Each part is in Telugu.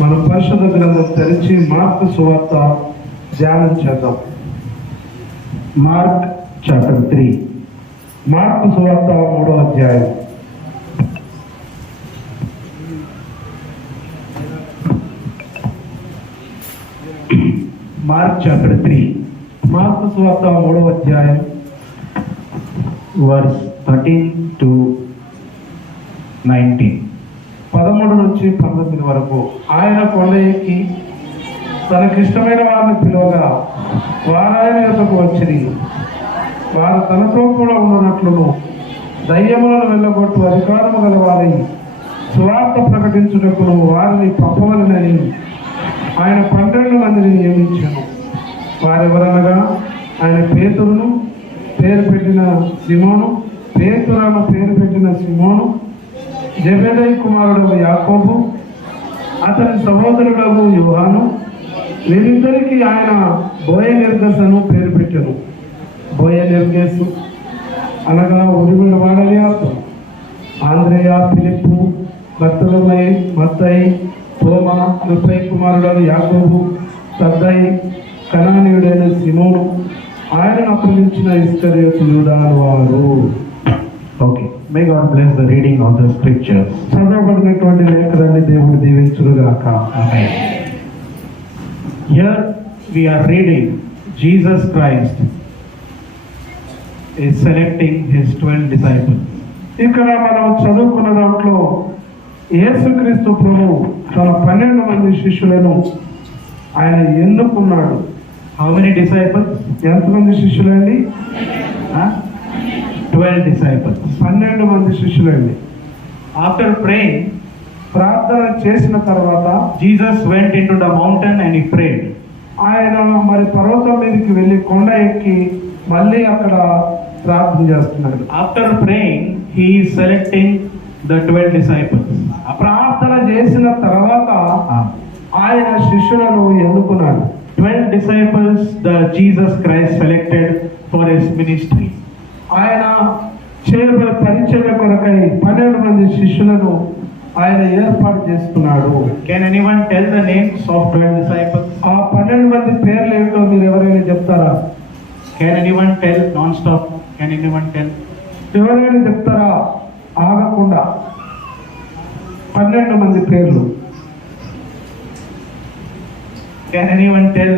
మనం పరిశుద్ధ గ్రంథం తెరిచి మార్కు సువార్త ధ్యానం చేద్దాం. Mark chapter 3. మార్కు సువార్త 3వ అధ్యాయం. మార్క్ చాప్టర్ 3 మార్కు సువార్త 3వ అధ్యాయం వర్స్ 13 to 19. 13 నుంచి 19 వరకు. ఆయన కొండ ఎక్కి తనకిష్టమైన వారిని పిలువగా వారు ఆయన యొద్దకు వచ్చిరి. వారు తనతో కూడా ఉన్నట్లును దయ్యములను వెళ్ళగొట్టు అధికారము గల వారి సువార్త ప్రకటించుటకును వారిని పంపవలనని ఆయన 12 మందిని నియమించాను. వారెవరనగా ఆయన పేతురును పేరు పెట్టిన సిమోను, పేతురాను పేరు పెట్టిన సిమోను, జెబెదయి కుమారుడు యాకోబు, అతని సహోదరుడు యోహాను, వీరిద్దరికి ఆయన బోయనెర్గెస్ అను పేరు పెట్టాను. బోయనెర్గెస్ అనగా ఉరిమిన వాడని అర్థం. ఆంద్రేయ, ఫిలిప్పు, బర్తలోమై, మత్తయి, తోమా, అల్ఫై కుమారుడు యాకోబు, తద్దయి, కనానీయుడైన సిమోను, ఆయనను అప్పగించిన ఇస్కరియోతు యూదా వారు. Okay. May God bless the reading of the scriptures. చదవబడినటువంటి లేఖనాన్ని దేవుడు దీవించునుగాక. Amen. Here we are reading Jesus Christ is selecting his 12 disciples. ఇక్కడ మనం చదువుకున్న దాంట్లో యేసుక్రీస్తు ప్రభువు తన 12 మంది శిష్యులను ఆయన ఎన్నుకున్నాడు. How many disciples? ఎంతమంది శిష్యులండి? 12 disciples. 12 మంది శిష్యులండి. After praying, ప్రార్థన చేసిన తర్వాత Jesus went into the mountain and he prayed. ఆయన మరి పర్వతం మీదకి వెళ్ళి కొండ ఎక్కి మళ్ళీ అక్కడ ప్రార్థన చేస్తున్నాడు. After praying, he is selecting the 12 disciples. ప్రార్థన చేసిన తర్వాత ఆయన శిష్యులను ఎన్నుకున్నాడు. 12 disciples the Jesus Christ selected for his ministry. ఆయన చేయబోయే పరిచర్య కొరకై 12 మంది శిష్యులను ఆయన ఏర్పాటు చేసుకున్నాడు. Can anyone tell the names of 12 disciples? ఆ 12 మంది పేర్లు ఏమిటో మీరు ఎవరైనా చెప్తారా? Can anyone tell non-stop? Can anyone tell? ఎవరైనా చెప్తారా? ఆగకుండా 12 మంది పేర్లు. Can anyone tell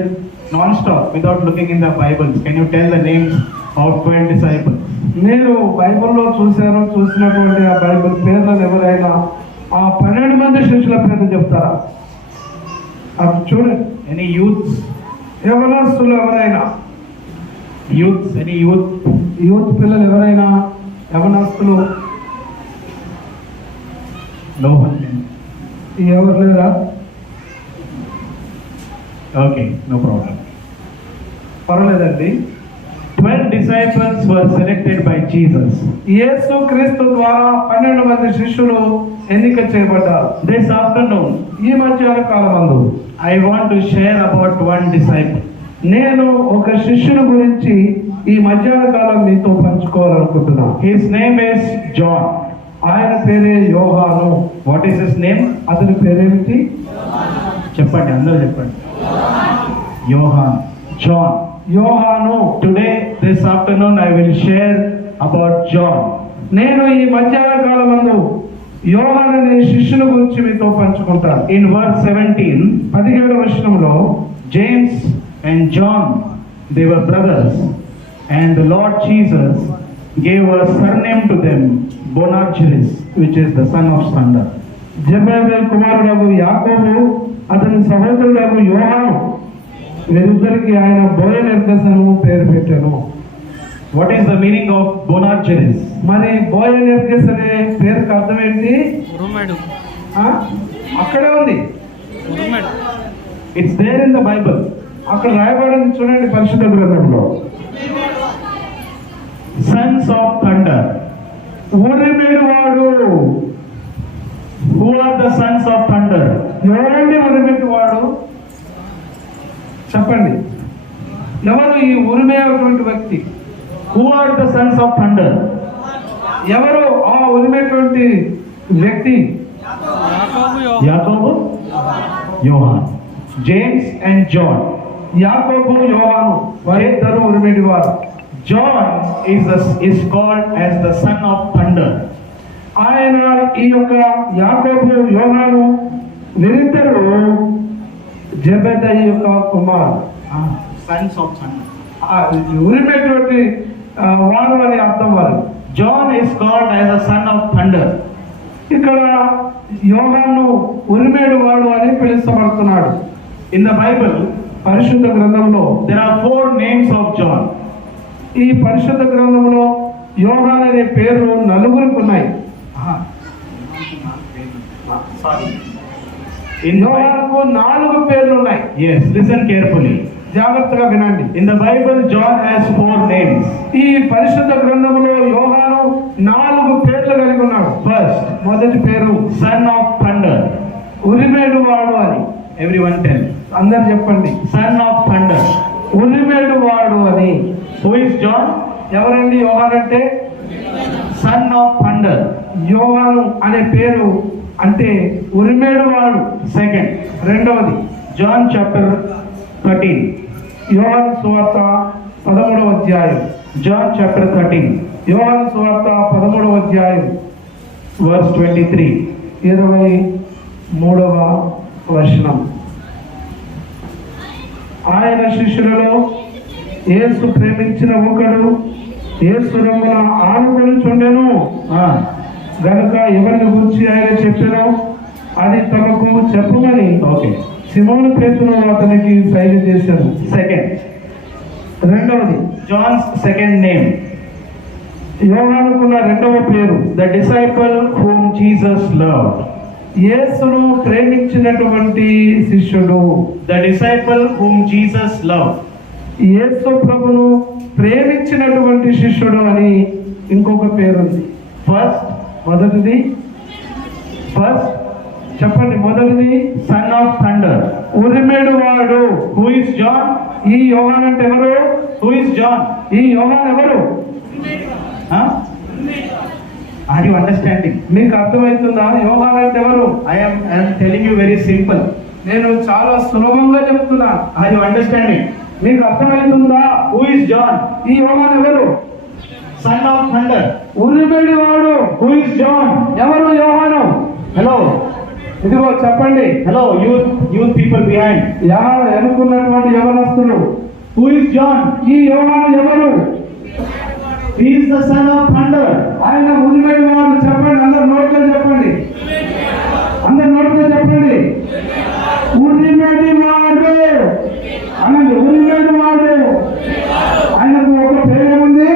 non-stop without looking in the Bible? Can you tell the names of 12 disciples? నేను బైబిల్లో చూసినటువంటి ఆ బైబిల్ పేర్లను ఎవరైనా ఆ 12 మంది శిష్యుల పేర్లు చెప్తారా? అది చూడండి. Any youths? యవనస్తులు ఎవరైనా? Youths? Any youth? యూత్ పిల్లలు ఎవరైనా? యవనస్తులు No one. ఎవరు లేరా? Okay, no problem. పర్వాలేదండి. 12 disciples were selected by Jesus. యేసు క్రీస్తు ద్వారా 12 మంది శిష్యులు ఎన్నిక చేయబడ్డారు. This afternoon, ఈ మధ్యాహ్న కాలమందు I want to share about one disciple. నేను ఒక శిష్యుని గురించి ఈ మధ్యాహ్న కాలం మీతో పంచుకోవాలనుకుంటున్నాను. His name is John. ఆయన పేరే యోహాను. What is his name? అతని పేరేమిటి? చెప్పండి, అందరూ చెప్పండి. యోహాన్. John. యోహాను. Today, this afternoon, I will share about John. నేను ఈ మధ్యాహ్న కాలమందు యోహాను అనే శిష్యుని గురించి మీతో పంచుకుంటాను. In verse 17, 17వ వచనంలో James and John, they were brothers, and the Lord Jesus gave a surname to them, Boanerges, which is the son of thunder. జెబెదయి కుమారుడు యాకోబు, అతని సహోదరుడు యోహాను, వీరిద్దరికి ఆయన బోయనెర్గెస్ అను పేరు పెట్టాను. What is the meaning of Boanerges? మరి బోయనెర్గెస్ అనే పేరుకి అర్థం ఏంటి? అక్కడే ఉంది. It's there in the Bible. అక్కడ రాయబడింది చూడండి పరిశుద్ధ గ్రంథంలో. Sons of thunder. ఉరిమిడి వాడు. Who are the sons of thunder? ఎవరండి ఉరిమిడి వాడు? చెప్పండి. ఎవరు ఈ ఉరిమేటువంటి వ్యక్తి? Who are the sons of thunder? ఎవరు ఆ ఉరిమేటువంటి వ్యక్తి? యాకోబు. Johann. James and John. యాకోబు యోహాను వారిద్దరూ ఉరిమిడి వారు. John is called as the son of thunder. ఆయన ఈ యొక్క యాకోబు యోహాను వీరిద్దరూ జెబెదయి యొక్క కుమారుడు. Sons of thunder. ఉరిమేటువంటి వారు అని అర్థం వారు. John is called as a son of thunder. ఇక్కడ యోహాను ఉరిమేడు వాడు అని పిలుస్తబడుతున్నాడు. In the Bible, పరిశుద్ధ గ్రంథంలో there are 4 names of John. ఈ పరిశుద్ధ గ్రంథంలో యోహాను అనే పేరు నలుగురికి ఉన్నాయి. Sorry. యోహానుకు 4 పేర్లు ఉన్నాయి. Yes, listen carefully. జాగ్రత్తగా వినండి. In the Bible, John has 4 names. ఈ పరిశుద్ధ గ్రంథంలో యోహాను 4 పేర్లు కలిగి ఉన్నాడు. First, మొదటి పేరు son of thunder. ఉరిమేడు వాడు అని. Everyone tell. అందరు చెప్పండి. Son of thunder. ఉరిమేడు వాడు అని. Who is John? ఎవరండి యోహాను అంటే? Son of thunder. యోహాను అనే పేరు అంటే ఉరిమేడు వాడు. Second, రెండవది John chapter 13. యోహాను సువార్త 13వ అధ్యాయం. John chapter 13, యోహాను సువార్త 13వ అధ్యాయం verse 23. 23వ వచనం. ఆయన శిష్యులలో యేసు ప్రేమించిన ఒకడు యేసు రొమ్మున ఆనుకొని చుండెను గనుక ఎవరిని గురించి ఆయన చెప్పెనో అది తమకు చెప్పమని Okay. సిమోను పేతురు అతనికి సైగ చేశాను. Second, రెండవది John's second name, యోహానుకున్న రెండవ పేరు the disciple whom Jesus loved. యేసును ప్రేమించినటువంటి శిష్యుడు. The disciple whom Jesus loved. యేసు ప్రభును ప్రేమించినటువంటి శిష్యుడు అని ఇంకొక పేరు ఉంది. First, మొదటిది చెప్పండి. మొదటిది son of thunder. ఉరిమేడు వాడు. Who is John? ఈ యోహాన్ అంటే ఎవరు? Who is John? ఈ యోహాన్ ఎవరు? Huh? Are you understanding? మీకు అర్థమవుతుందా? యోహాన్ అంటే ఎవరు? I am telling you very simple. నేను చాలా సులభంగా చెప్తున్నా. Are you understanding? మీకు అర్థమవుతుందా? Who is John? ఈ యోహాన్ ఎవరు? Son of thunder. ఉరిమేడు వాడు. Who is John? ఎవరు యోహాను? Hello. ఇదిగో చెప్పండి. Hello, youth people behind. ఎన్నుకున్నటువంటి యవనస్తులు. Who is John? ఈ యోహాను ఎవరు? He is the son of thunder. ఆయన ఉరిమేడు వాడు. చెప్పండి. అందరు నోట్లో చెప్పండి. అందరు నోట్లో చెప్పండి. ఉరిమేడి వాడు అనండి. ఉరిమేడు వాడు. ఆయనకు ఒక పేరు ఏముంది?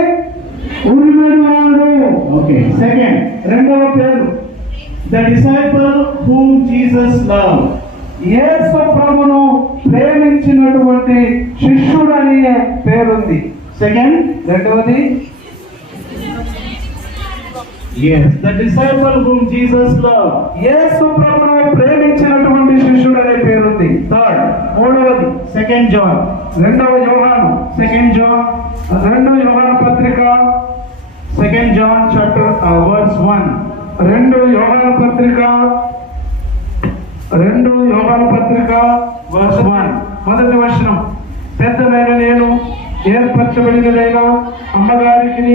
ఉరిమేడు వాడు. Okay. Second, రెండవ పేరు the disciple whom Jesus loved. యేసు ప్రభును ప్రేమించినటువంటి శిష్యుడు అనే పేరుంది. Second, రెండవది yes, the disciple whom Jesus loved. యేసు ప్రభును ప్రేమించినటువంటి శిష్యుడు అనే పేరుంది. Third, మూడవది Second John. రెండవ యోహాను. Second John. రెండవ యోహాను పత్రిక Second John chapter verse 1. రెండవ యోహాను పత్రిక Verse 1. మొదటి వచనం. పెద్దనైన నేను ఏర్పరచబడినదైన అమ్మగారికి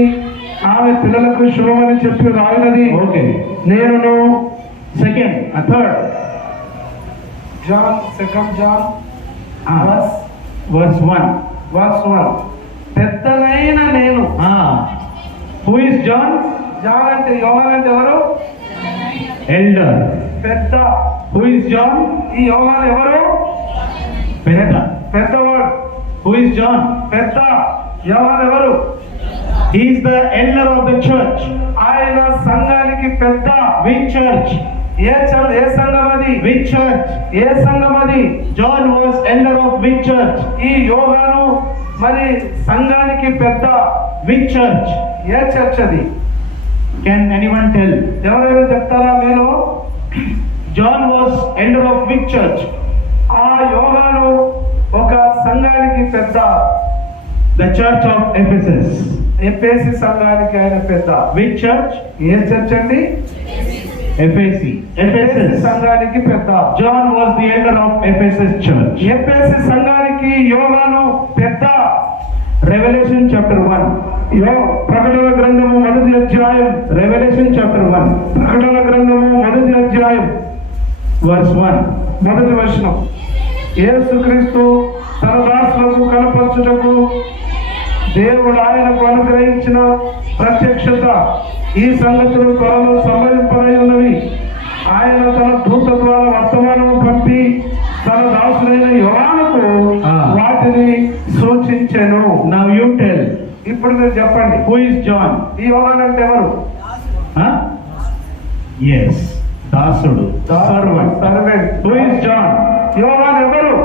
ఆమె పిల్లలకు శుభమని చెప్పి రాయినది. Okay. నేనును. Second, third. John second John Verse 1. Verse 1. పెద్దనైన నేను. Who is John? జాన్ అంటే యోహాన్ అంటే ఎవరు? Elder. పెద్ద. Who is John? ఈ యోహాన్ ఎవరు? పెద్దవాడు. Who is John? పెద్ద. యోహాన్ ఎవరు? He is the elder of the church. ఆయన సంఘానికి పెద్ద. Which church? ఏ సంఘం అది? Which church? ఏ సంఘం అది? John was elder of which church? ఈ యోహాను మరి సంఘానికి పెద్ద. Which church? ఏ చర్చ్ అది? Can anyone tell? ఎవరైనా చెప్తారా? మీరు? John was elder of which church? ఆ యోహాను ఒక సంఘానికి పెద్ద. The church of Ephesus. ఎఫెసు సంఘానికి ఆయన పెద్ద. Which church? ఏ చర్చ్ అండి? ఎఫెసి సంఘానికి పెద్ద. John was the elder of Ephesus church. ఎఫెసు సంఘానికి యోహాను పెద్ద. Revelation chapter 1. ప్రకటన గ్రంథము 1వ అధ్యాయం. Revelation chapter 1. ప్రకటన గ్రంథము 1వ అధ్యాయం verse 1. 1వ వచనం. యేసుక్రీస్తు తన దాసులకు కనపరచుటకు దేవుడు ఆయనకు అనుగ్రహించిన ప్రత్యక్షత ఈ సంగతులు త్వరలో సంభవింపనై ఉన్నవి. ఆయన తన దూత ద్వారా వర్తమానము పంపి తన దాసులైన యోహానుకు వాటిని సూచించెను. Now you tell. ఇప్పుడు మీరు చెప్పండి, who is John? ఈ యోహాను అంటే ఎవరు? Yes, దాసుడు, servant. Who is John? యోహాను ఎవరు?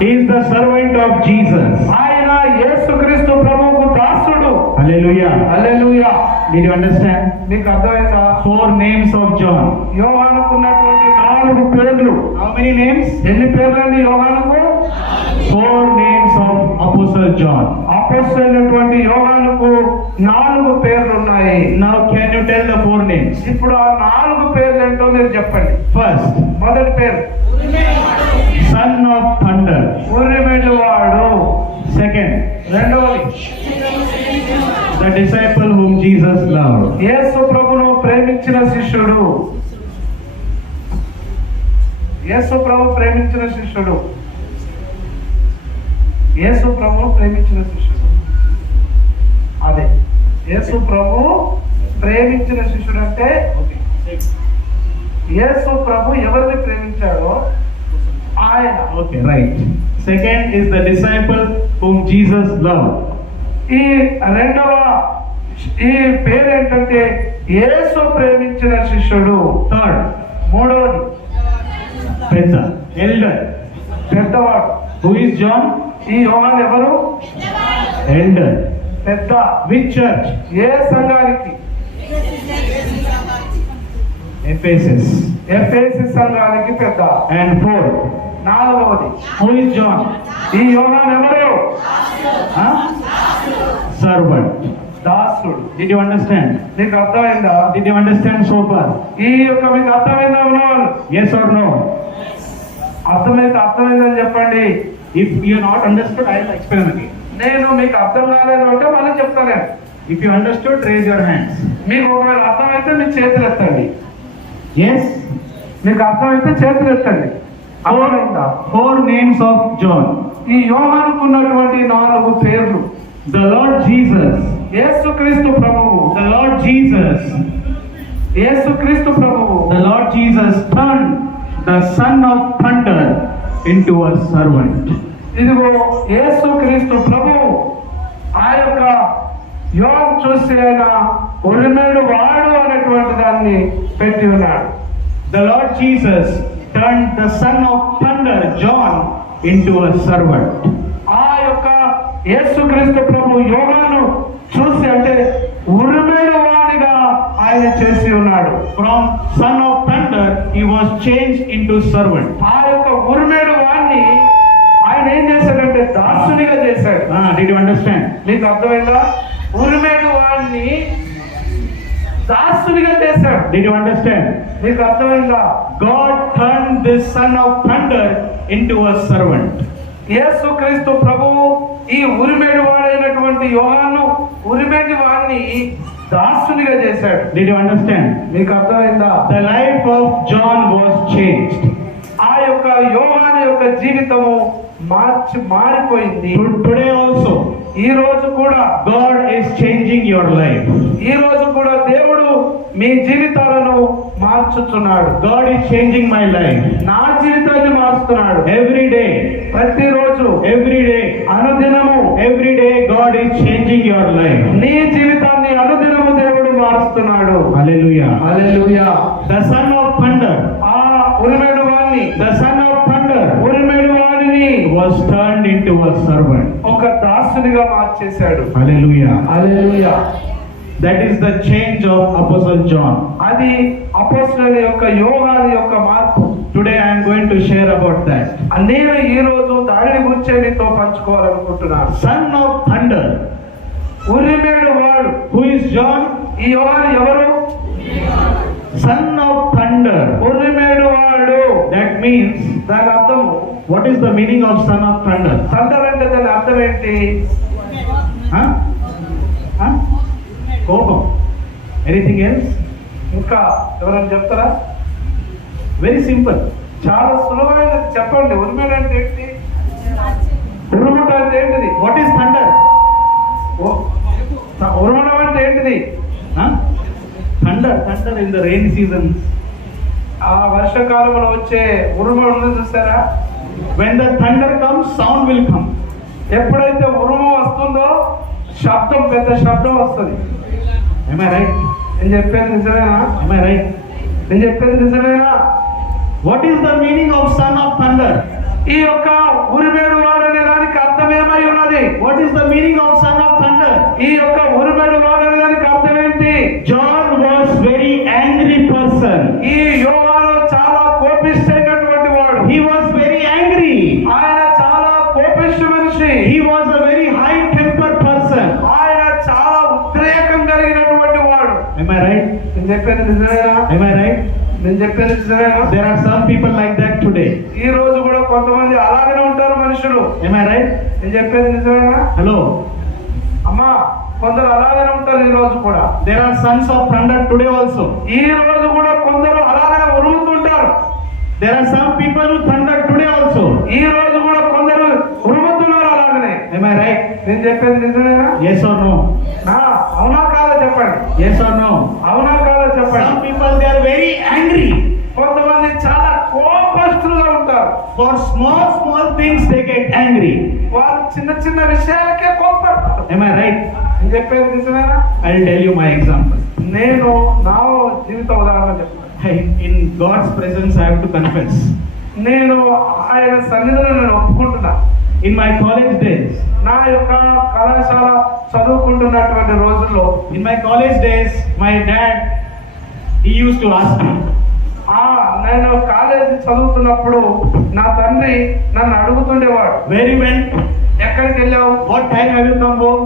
He is the servant of Jesus. ఆయన యేసుక్రీస్తు ప్రభువుకు దాసుడు. Hallelujah. Hallelujah. Did you understand? మీకు అర్థమైందా? 4 names of John. యోహానుకు ఉన్నటువంటి 4 పేర్లు. How many names? ఎన్ని పేర్లు అండి యోహానుకు? 4 names of Apostle John. అపోస్తలుడైనటువంటి యోహానుకు 4 పేర్లు ఉన్నాయి. Now can you tell the 4 names? ఇప్పుడు ఆ 4 పేర్లు ఏంటో మీరు చెప్పండి. First, మొదటి పేరు son of thunder. ఉరిమెడువాడు. Second, రెండవది the disciple whom Jesus loved. యేసు ప్రభువును ప్రేమించిన శిష్యుడు. యేసు ప్రభు ప్రేమించిన శిష్యుడు. యేసు ప్రభు ప్రేమించిన శిష్యుడు. అదే యేసు ప్రభు ప్రేమించిన శిష్యుడు అంటే యేసు ప్రభు ఎవరిని ప్రేమించాడో ఆయన. Okay, right. Second is the disciple whom Jesus loved. ఈ రెండవ ఈ పేరు ఏంటంటే యేసు ప్రేమించిన శిష్యుడు. Third, మూడవది పెద్ద, elder. పెద్దవాడు. Who is John? ఈ యోహాను ఎవరు? Elder. పెద్ద. Which church? ఏ సంఘానికి? Ephesus. ఎఫెసు సంఘానికి పెద్ద. And fourth, నాలుగవది who is John? ఈ యోహాను ఎవరు? Huh? Servant. దాసుడు. Did you understand? నీకు అర్థమైందా? Did you understand so far? ఈ యొక్క మీకు అర్థమైందా ఉన్నవాళ్ళు? Yes or no? అర్థమైందని చెప్పండి. If you are not understood, I will explain again. నేను మీకు అర్థం కాలేదు అంటే మళ్ళీ చెప్తాను. If you understood, raise your hands. మీకు ఒకవేళ అర్థమైతే మీ చేతులు ఎత్తండి. Yes? మీకు అర్థమైతే చేతులు ఎత్తండి. అర్థమైందా? 4 names of John. ఈ యోహానుకు ఉన్నటువంటి 4 పేర్లు. The Lord Jesus. యేసుక్రీస్తు ప్రభువు. The Lord Jesus. యేసుక్రీస్తు ప్రభువు. The Lord Jesus turned the son of thunder into a servant. ఇదిగో యేసుక్రీస్తు ప్రభువు ఆ యొక్క యోహాను చూసి ఆయన ఉరిమేడు వాడు అనేటువంటి దాన్ని పెట్టి ఉన్నాడు. The Lord Jesus turned the son of thunder, John, into a servant. ఆ యొక్క యేసుక్రీస్తు ప్రభు యోహాను చూసి అంటే ఉరిమేడు వాడిగా ఆయన చేసి ఉన్నాడు. From son of thunder, he was changed into servant. ఆ యొక్క ఉరిమేడు వాడిని ఆయన ఏం చేశాడంటే దాసునిగా చేశాడు. Did you understand? మీకు అర్థమైందా? ఉరిమేడు వాడిని దాసునిగా చేశాడు. Did you understand? మీకు అర్థమైందా? God turned this son of thunder into a servant. యేసుక్రీస్తు ప్రభువు ఈ ఉరిమేడు వాడైనటువంటి యోహాను ఉరిమేడి వాడిని దాసునిగా చేశాడు. Did you understand? మీకు అర్థమైందా? The life of John was changed. ఆ యొక్క యోహాను యొక్క జీవితము మారిపోయింది. Today also, ఈ రోజు కూడా God is changing your life. ఈ రోజు కూడా దేవుడు మీ జీవితాలను మార్చుతున్నాడు. God is changing my life. నా జీవితాన్ని మారుస్తున్నాడు. Every day, ప్రతిరోజు, every day, అనుదినము, every day God is changing your life. నీ జీవితాన్ని అనుదినము దేవుడు మారుస్తున్నాడు. Hallelujah. Hallelujah. The son of thunder, ఆ ఉరిమేడు వాడిని, the son of thunder ఉరిమేడు వాడిని was turned into a servant. ఒక దాసునిగా మార్చేశాడు. Hallelujah. Hallelujah. That is the change of Apostle John. అది అపోస్తలుని యొక్క యోహాను యొక్క మార్పు. Today I am going to share about that. నేను ఈ రోజు దానిని గురించి మీతో పంచుకోవాలనుకుంటున్నాను. Son of thunder. ఉరిమేడు వాడు. Who is John? ఈ యోహాను ఎవరు? Son of thunder. ఉరిమేడు వాడు. That means, దాని అర్థం, what is the meaning of son of thunder? Thunder అంటే దాని అర్థం ఏంటి? Huh? Huh? కోపం. Anything else? ఇంకా ఎవరైనా చెప్తారా? Very simple. చాలా సులభమైనది, చెప్పండి. ఉరిమేడు అంటే ఏంటి? ఉరుముట అంటే ఏంటిది? What is thunder? ఉరుమడం అంటే ఏంటిది? Huh? Thunder in the rainy season. ఆ వర్షాకాలంలో వచ్చే ఉరుము ఉంది చూసారా? When the thunder comes, sound will come. ఎప్పుడైతే ఉరుము వస్తుందో శబ్దం, పెద్ద శబ్దం వస్తుంది. Am I right? నేను చెప్పేది నిజమేనా? Am I right? నేను చెప్పేది నిజమేనా? What is the meaning of son of thunder? ఈ యొక్క ఉరిమేడు వాడు అనే దానికి అర్థం ఏమై ఉన్నది? What is the meaning of son of thunder? ఈ యొక్క ఉరిమేడు వాడు అనే దానికి అర్థం ఏంటి? John was very angry person. ఈ యోహాను చాలా కోపిష్టైనటువంటి వాడు. He was very angry. ఆయన చాలా కోపిష్ట మనిషి. He was a very high temper person. ఆయన చాలా ఉద్రేకం కలిగినటువంటి వాడు. Am I right? నేను చెప్పేది నిజమేనా? Am I right? నేను చెప్పేది నిజమేనా? There are some people like that today. ఈ రోజు కూడా కొంతమంది అలాగనే ఉంటారు మనుషులు. Am I right? నేను చెప్పేది నిజమేనా? Hello. అమ్మా, కొందరు అలాగనే ఉంటారు ఈ రోజు కూడా. There are sons of thunder today also. ఈ రోజు కూడా కొందరు అలాగనే ఉరుముతుంటారు. There are some people who thunder today also. ఈ రోజు కూడా కొందరు ఉరుముతున్నారు అలాగనే. Am I right? నేను చెప్పేది నిజమేనా? Yes or no? అవునా కాదా చెప్పండి. Yes or no? అవునా కాదా చెప్పండి. Some people, they are very angry. కొంతమంది చాలా కోపస్తులుగా ఉంటారు. For small things they get angry. వాళ్ళు చిన్న చిన్న విషయాలకే కోపడతారు. Am I right? నేను చెప్పేది నిజమేనా? I'll tell you my example. నేను నా జీవిత ఉదాహరణ చెప్తాను. In God's presence I have to confess. నేను ఆయన సన్నిధిలో నేను ఒప్పుకుంటున్నా. In my college days, నా యొక్క కళాశాల చదువుకుంటున్నటువంటి రోజుల్లో, in my college days, my dad, he used to ask me, నేను కాలేజీ చదువుతున్నప్పుడు నా తండ్రి నన్ను అడుగుతుండేవాడు, where you went? ఎక్కడికి వెళ్ళావు? What time have you come home?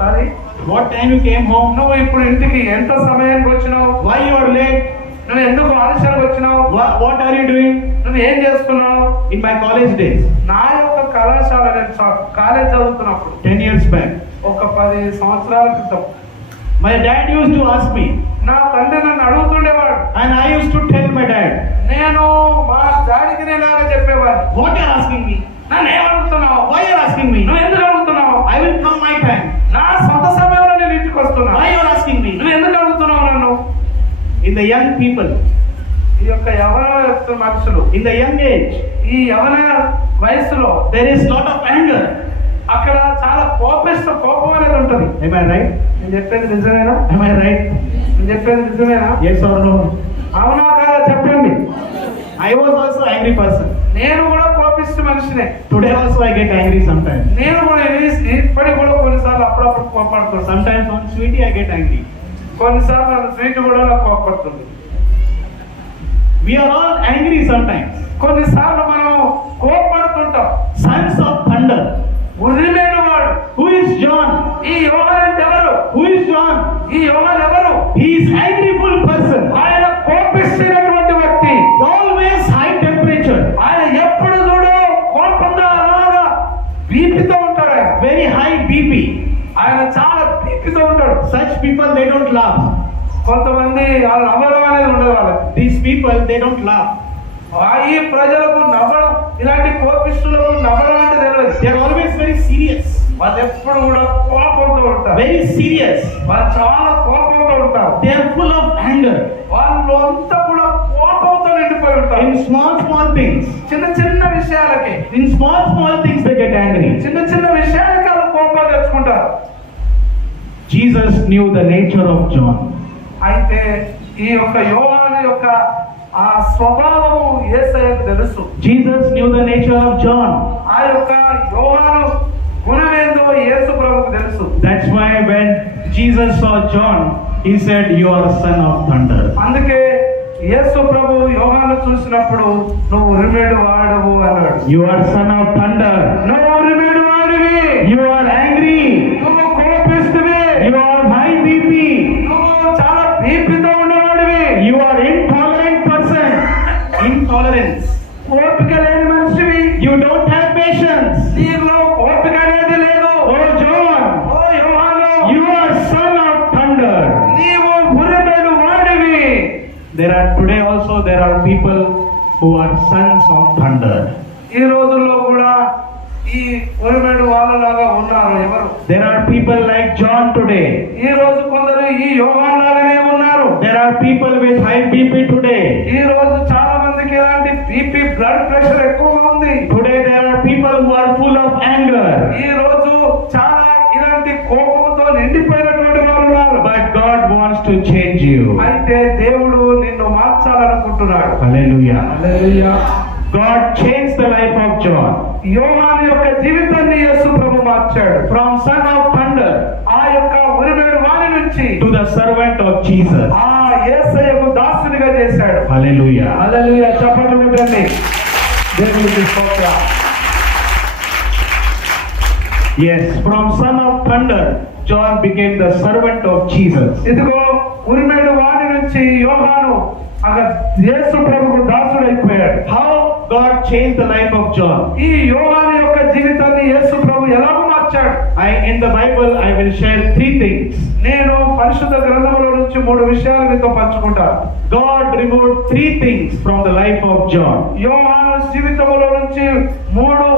Sorry, What time you came home? నువ్వు ఇప్పుడు ఇంటికి ఎంత సమయానికి వచ్చినావు? Why you are late? నువ్వు ఎందుకు ఆలస్యంగా వచ్చినావు? What are you doing? నువ్వు ఏం చేస్తున్నావు? In my college days, నా యొక్క కళాశాల నేను కాలేజ్ చదువుతున్నప్పుడు 10 years back, ఒక 10 సంవత్సరాల క్రితం my dad used to ask me, నా తండ్రి నన్ను అడుగుతుండేవాడు. and I used to tell my dad, నేను మా డాడీకి నేను ఇలాగా చెప్పేవాడిని. what you are asking me? నన్ను ఏమడుగుతున్నావు? Why you are asking me? నువ్వు ఎందుకు అడుగుతున్నావు? I will come my time. నా సొంత సమయంలో నేను ఇంటికి వస్తున్నా. Why you are asking me? నువ్వు ఎందుకు అడుగుతున్నావు నన్ను? In the young people, ఈ యొక్క యవన మనుషులు, in the young age, ఈ యవన వయసులో there is lot of anger. అక్కడ చాలా కోపం అనేది ఉంటుంది. Am I right? నేను చెప్పేది నిజమేనా? Am I right? నేను చెప్పేది నిజమేనా? Yes or no? అవునా కాదా చెప్పండి. I was also angry person. నేను కూడా కోపిష్ట మనిషినే. Today also I get angry sometimes. నేను కూడా ఇప్పటికి కూడా కొన్నిసార్లు అప్పుడప్పుడు కోపడుతున్నాను. Sometimes on sweetie I get angry. కొన్నిసార్లు నన్ను స్వీట్ కూడా నాకు కోపడుతుంది. We are all angry sometimes. కొన్నిసార్లు మనం కోపడుతుంటాం. Sons of thunder. ఉరిమేడు వాడు. Who is John? ఈ యోహాను అంటే ఎవరు? Who is John? ఈ యోహాను ఎవరు? He is angryful person. ఆయన కోపిస్తున్నటువంటి వ్యక్తి. Always high temperature. ఆయన ఎప్పుడు చూడు కోపంగా అలాగా బీపీతో ఉంటాడు. ఆయన Very high BP. ఆయన చాలా బీపీతో ఉంటాడు. Such people, they don't laugh. కొంతమంది వాళ్ళు నవ్వడం అనేది ఉండదు వాళ్ళకి. These people, they don't laugh. ఈ ప్రజలకు నవ్వడం, ఇలాంటి కోపిస్తులకు నవ్వడం అంటే తెలియదు. They are always very serious. వాళ్ళు ఎప్పుడు కూడా కోపంతో ఉంటారు. Very serious. వాళ్ళు చాలా కోపంతో ఉంటారు. They are full of anger. వాళ్ళు అంతా కూడా కోపంతో నిండిపోయి ఉంటారు. In small things. చిన్న చిన్న విషయాలకి, In small things they get angry. చిన్న చిన్న విషయాలకి వాళ్ళు కోపం తెచ్చుకుంటారు. Jesus knew the nature of John. అయితే ఈ యొక్క యోహాను యొక్క ఆ స్వభావము యేసయ్యకు తెలుసు. Jesus knew the nature of John. ఆ యొక్క యోహాను గుణమేందో యేసు ప్రభువుకు తెలుసు. That's why when Jesus saw John, he said, "You are a son of thunder." అందుకే యేసు ప్రభు యోహాను చూసినప్పుడు నువ్వు ఉరిమేడు వాడవు అన్నాడు. You are son of thunder. నువ్వు ఉరిమేడు వాడివి. You are angry. నువ్వు కోపిస్తువి. You are high BP. నువ్వు చాలా బీపీతో ఉండేవాడివి. You are You don't have patience. నీలో ఓపిక అనేది లేదు. Oh John, ఓ యోహాను, you are son of thunder. నీవు ఉరిమెడు వాడివి. Today also there are people who are sons of thunder. ఈ రోజుల్లో కూడా ఈ ఉరిమెడు వాళ్ళలాగా ఉన్నారు. ఎవరు? There are people like John today. ఈ రోజు కొందరు ఈ యోహాను లాగానే ఉన్నారు. There are people with high BP today. ఈ రోజు చాలా మందికి ఇలాంటి బీపీ బ్లడ్ ప్రెషర్ ఎక్కువగా ఉంది. Today there are people who are full of anger. ఈ రోజు చాలా ఇలాంటి కోపంతో నిండిపోయినటువంటి వారు ఉన్నారు. But God wants to change you. అయితే దేవుడు నిన్ను మార్చాలనుకుంటున్నాడు. Hallelujah. Hallelujah. God changed the life of John. యోహాను యొక్క జీవితాన్ని యేసు ప్రభు మార్చాడు. From son of thunder ఆ యొక్క ఉరిమెడు వాని నుంచి to the servant of Jesus. ఆ యేసయ్యకు దాసునిగా చేశాడు. Hallelujah. హల్లెలూయా. చప్పట్లు కొట్టండి. దేవునికి స్తోత్రం. Yes, from son of thunder, John became the servant of Jesus. ఇదిగో ఉరిమెడు వాని నుంచి యోహాను యేసు ప్రభుకు దాసుడైపోయాడు. How God changed the life of John? ఈ యోహాను యొక్క జీవితాన్ని యేసు ప్రభు ఎలాగో మార్చాడు? In the Bible I will share 3 things. నేను పరిశుద్ధ గ్రంథములో నుంచి 3 విషయాలు మీతో పంచుకుంటాను. God removed 3 things from the life of John. యోహాను జీవితంలో నుంచి 3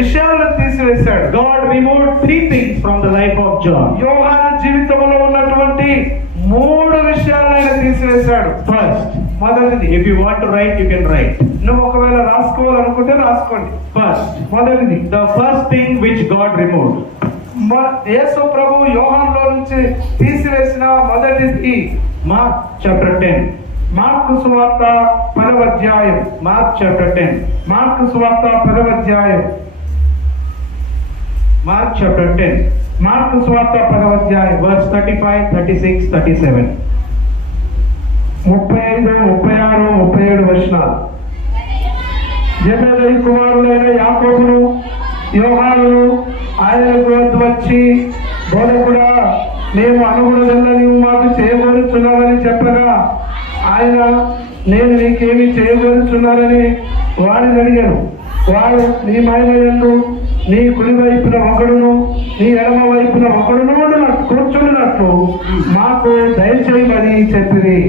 విషయాలను తీసివేశాడు. God removed 3 things from the life of John. యోహాను జీవితంలో ఉన్నటువంటి 3 విషయాలను ఆయన తీసివేశాడు. First, మొదటిది, if you want to write, you can write. నువ్వు ఒకవేళ రాసుకోవాలనుకుంటే రాసుకోండి. First, మొదటిది, the first thing which God removed. యేసు ప్రభు యోహానులో నుంచి తీసివేసిన మొదటిది Mark chapter 10. మార్కు సువార్త 10వ అధ్యాయం. Mark chapter 10. మార్కు సువార్త 10వ అధ్యాయం. Mark chapter 10. మార్కు సువార్త 10వ అధ్యాయం. Verse 35, 36, 37. 35, 36, 37 వచనాలు. జెబెదయి కుమారులైన యాకోబును యోహానును ఆయనకు వద్ద వచ్చి, బోధకుడా, మేము అనుగుణదల్లా నీవు మాకు చేయగోరుచున్నావని చెప్పగా, ఆయన, నేను నీకేమి చేయగోరుచున్నానని వారిని అడిగాను. వారు, నీ మహిమయందు నీ కుడి వైపున ఒకడును నీ ఎడమ వైపున ఒకడును కూర్చున్నట్లు మాకు దయచేయమని చెప్పిరి.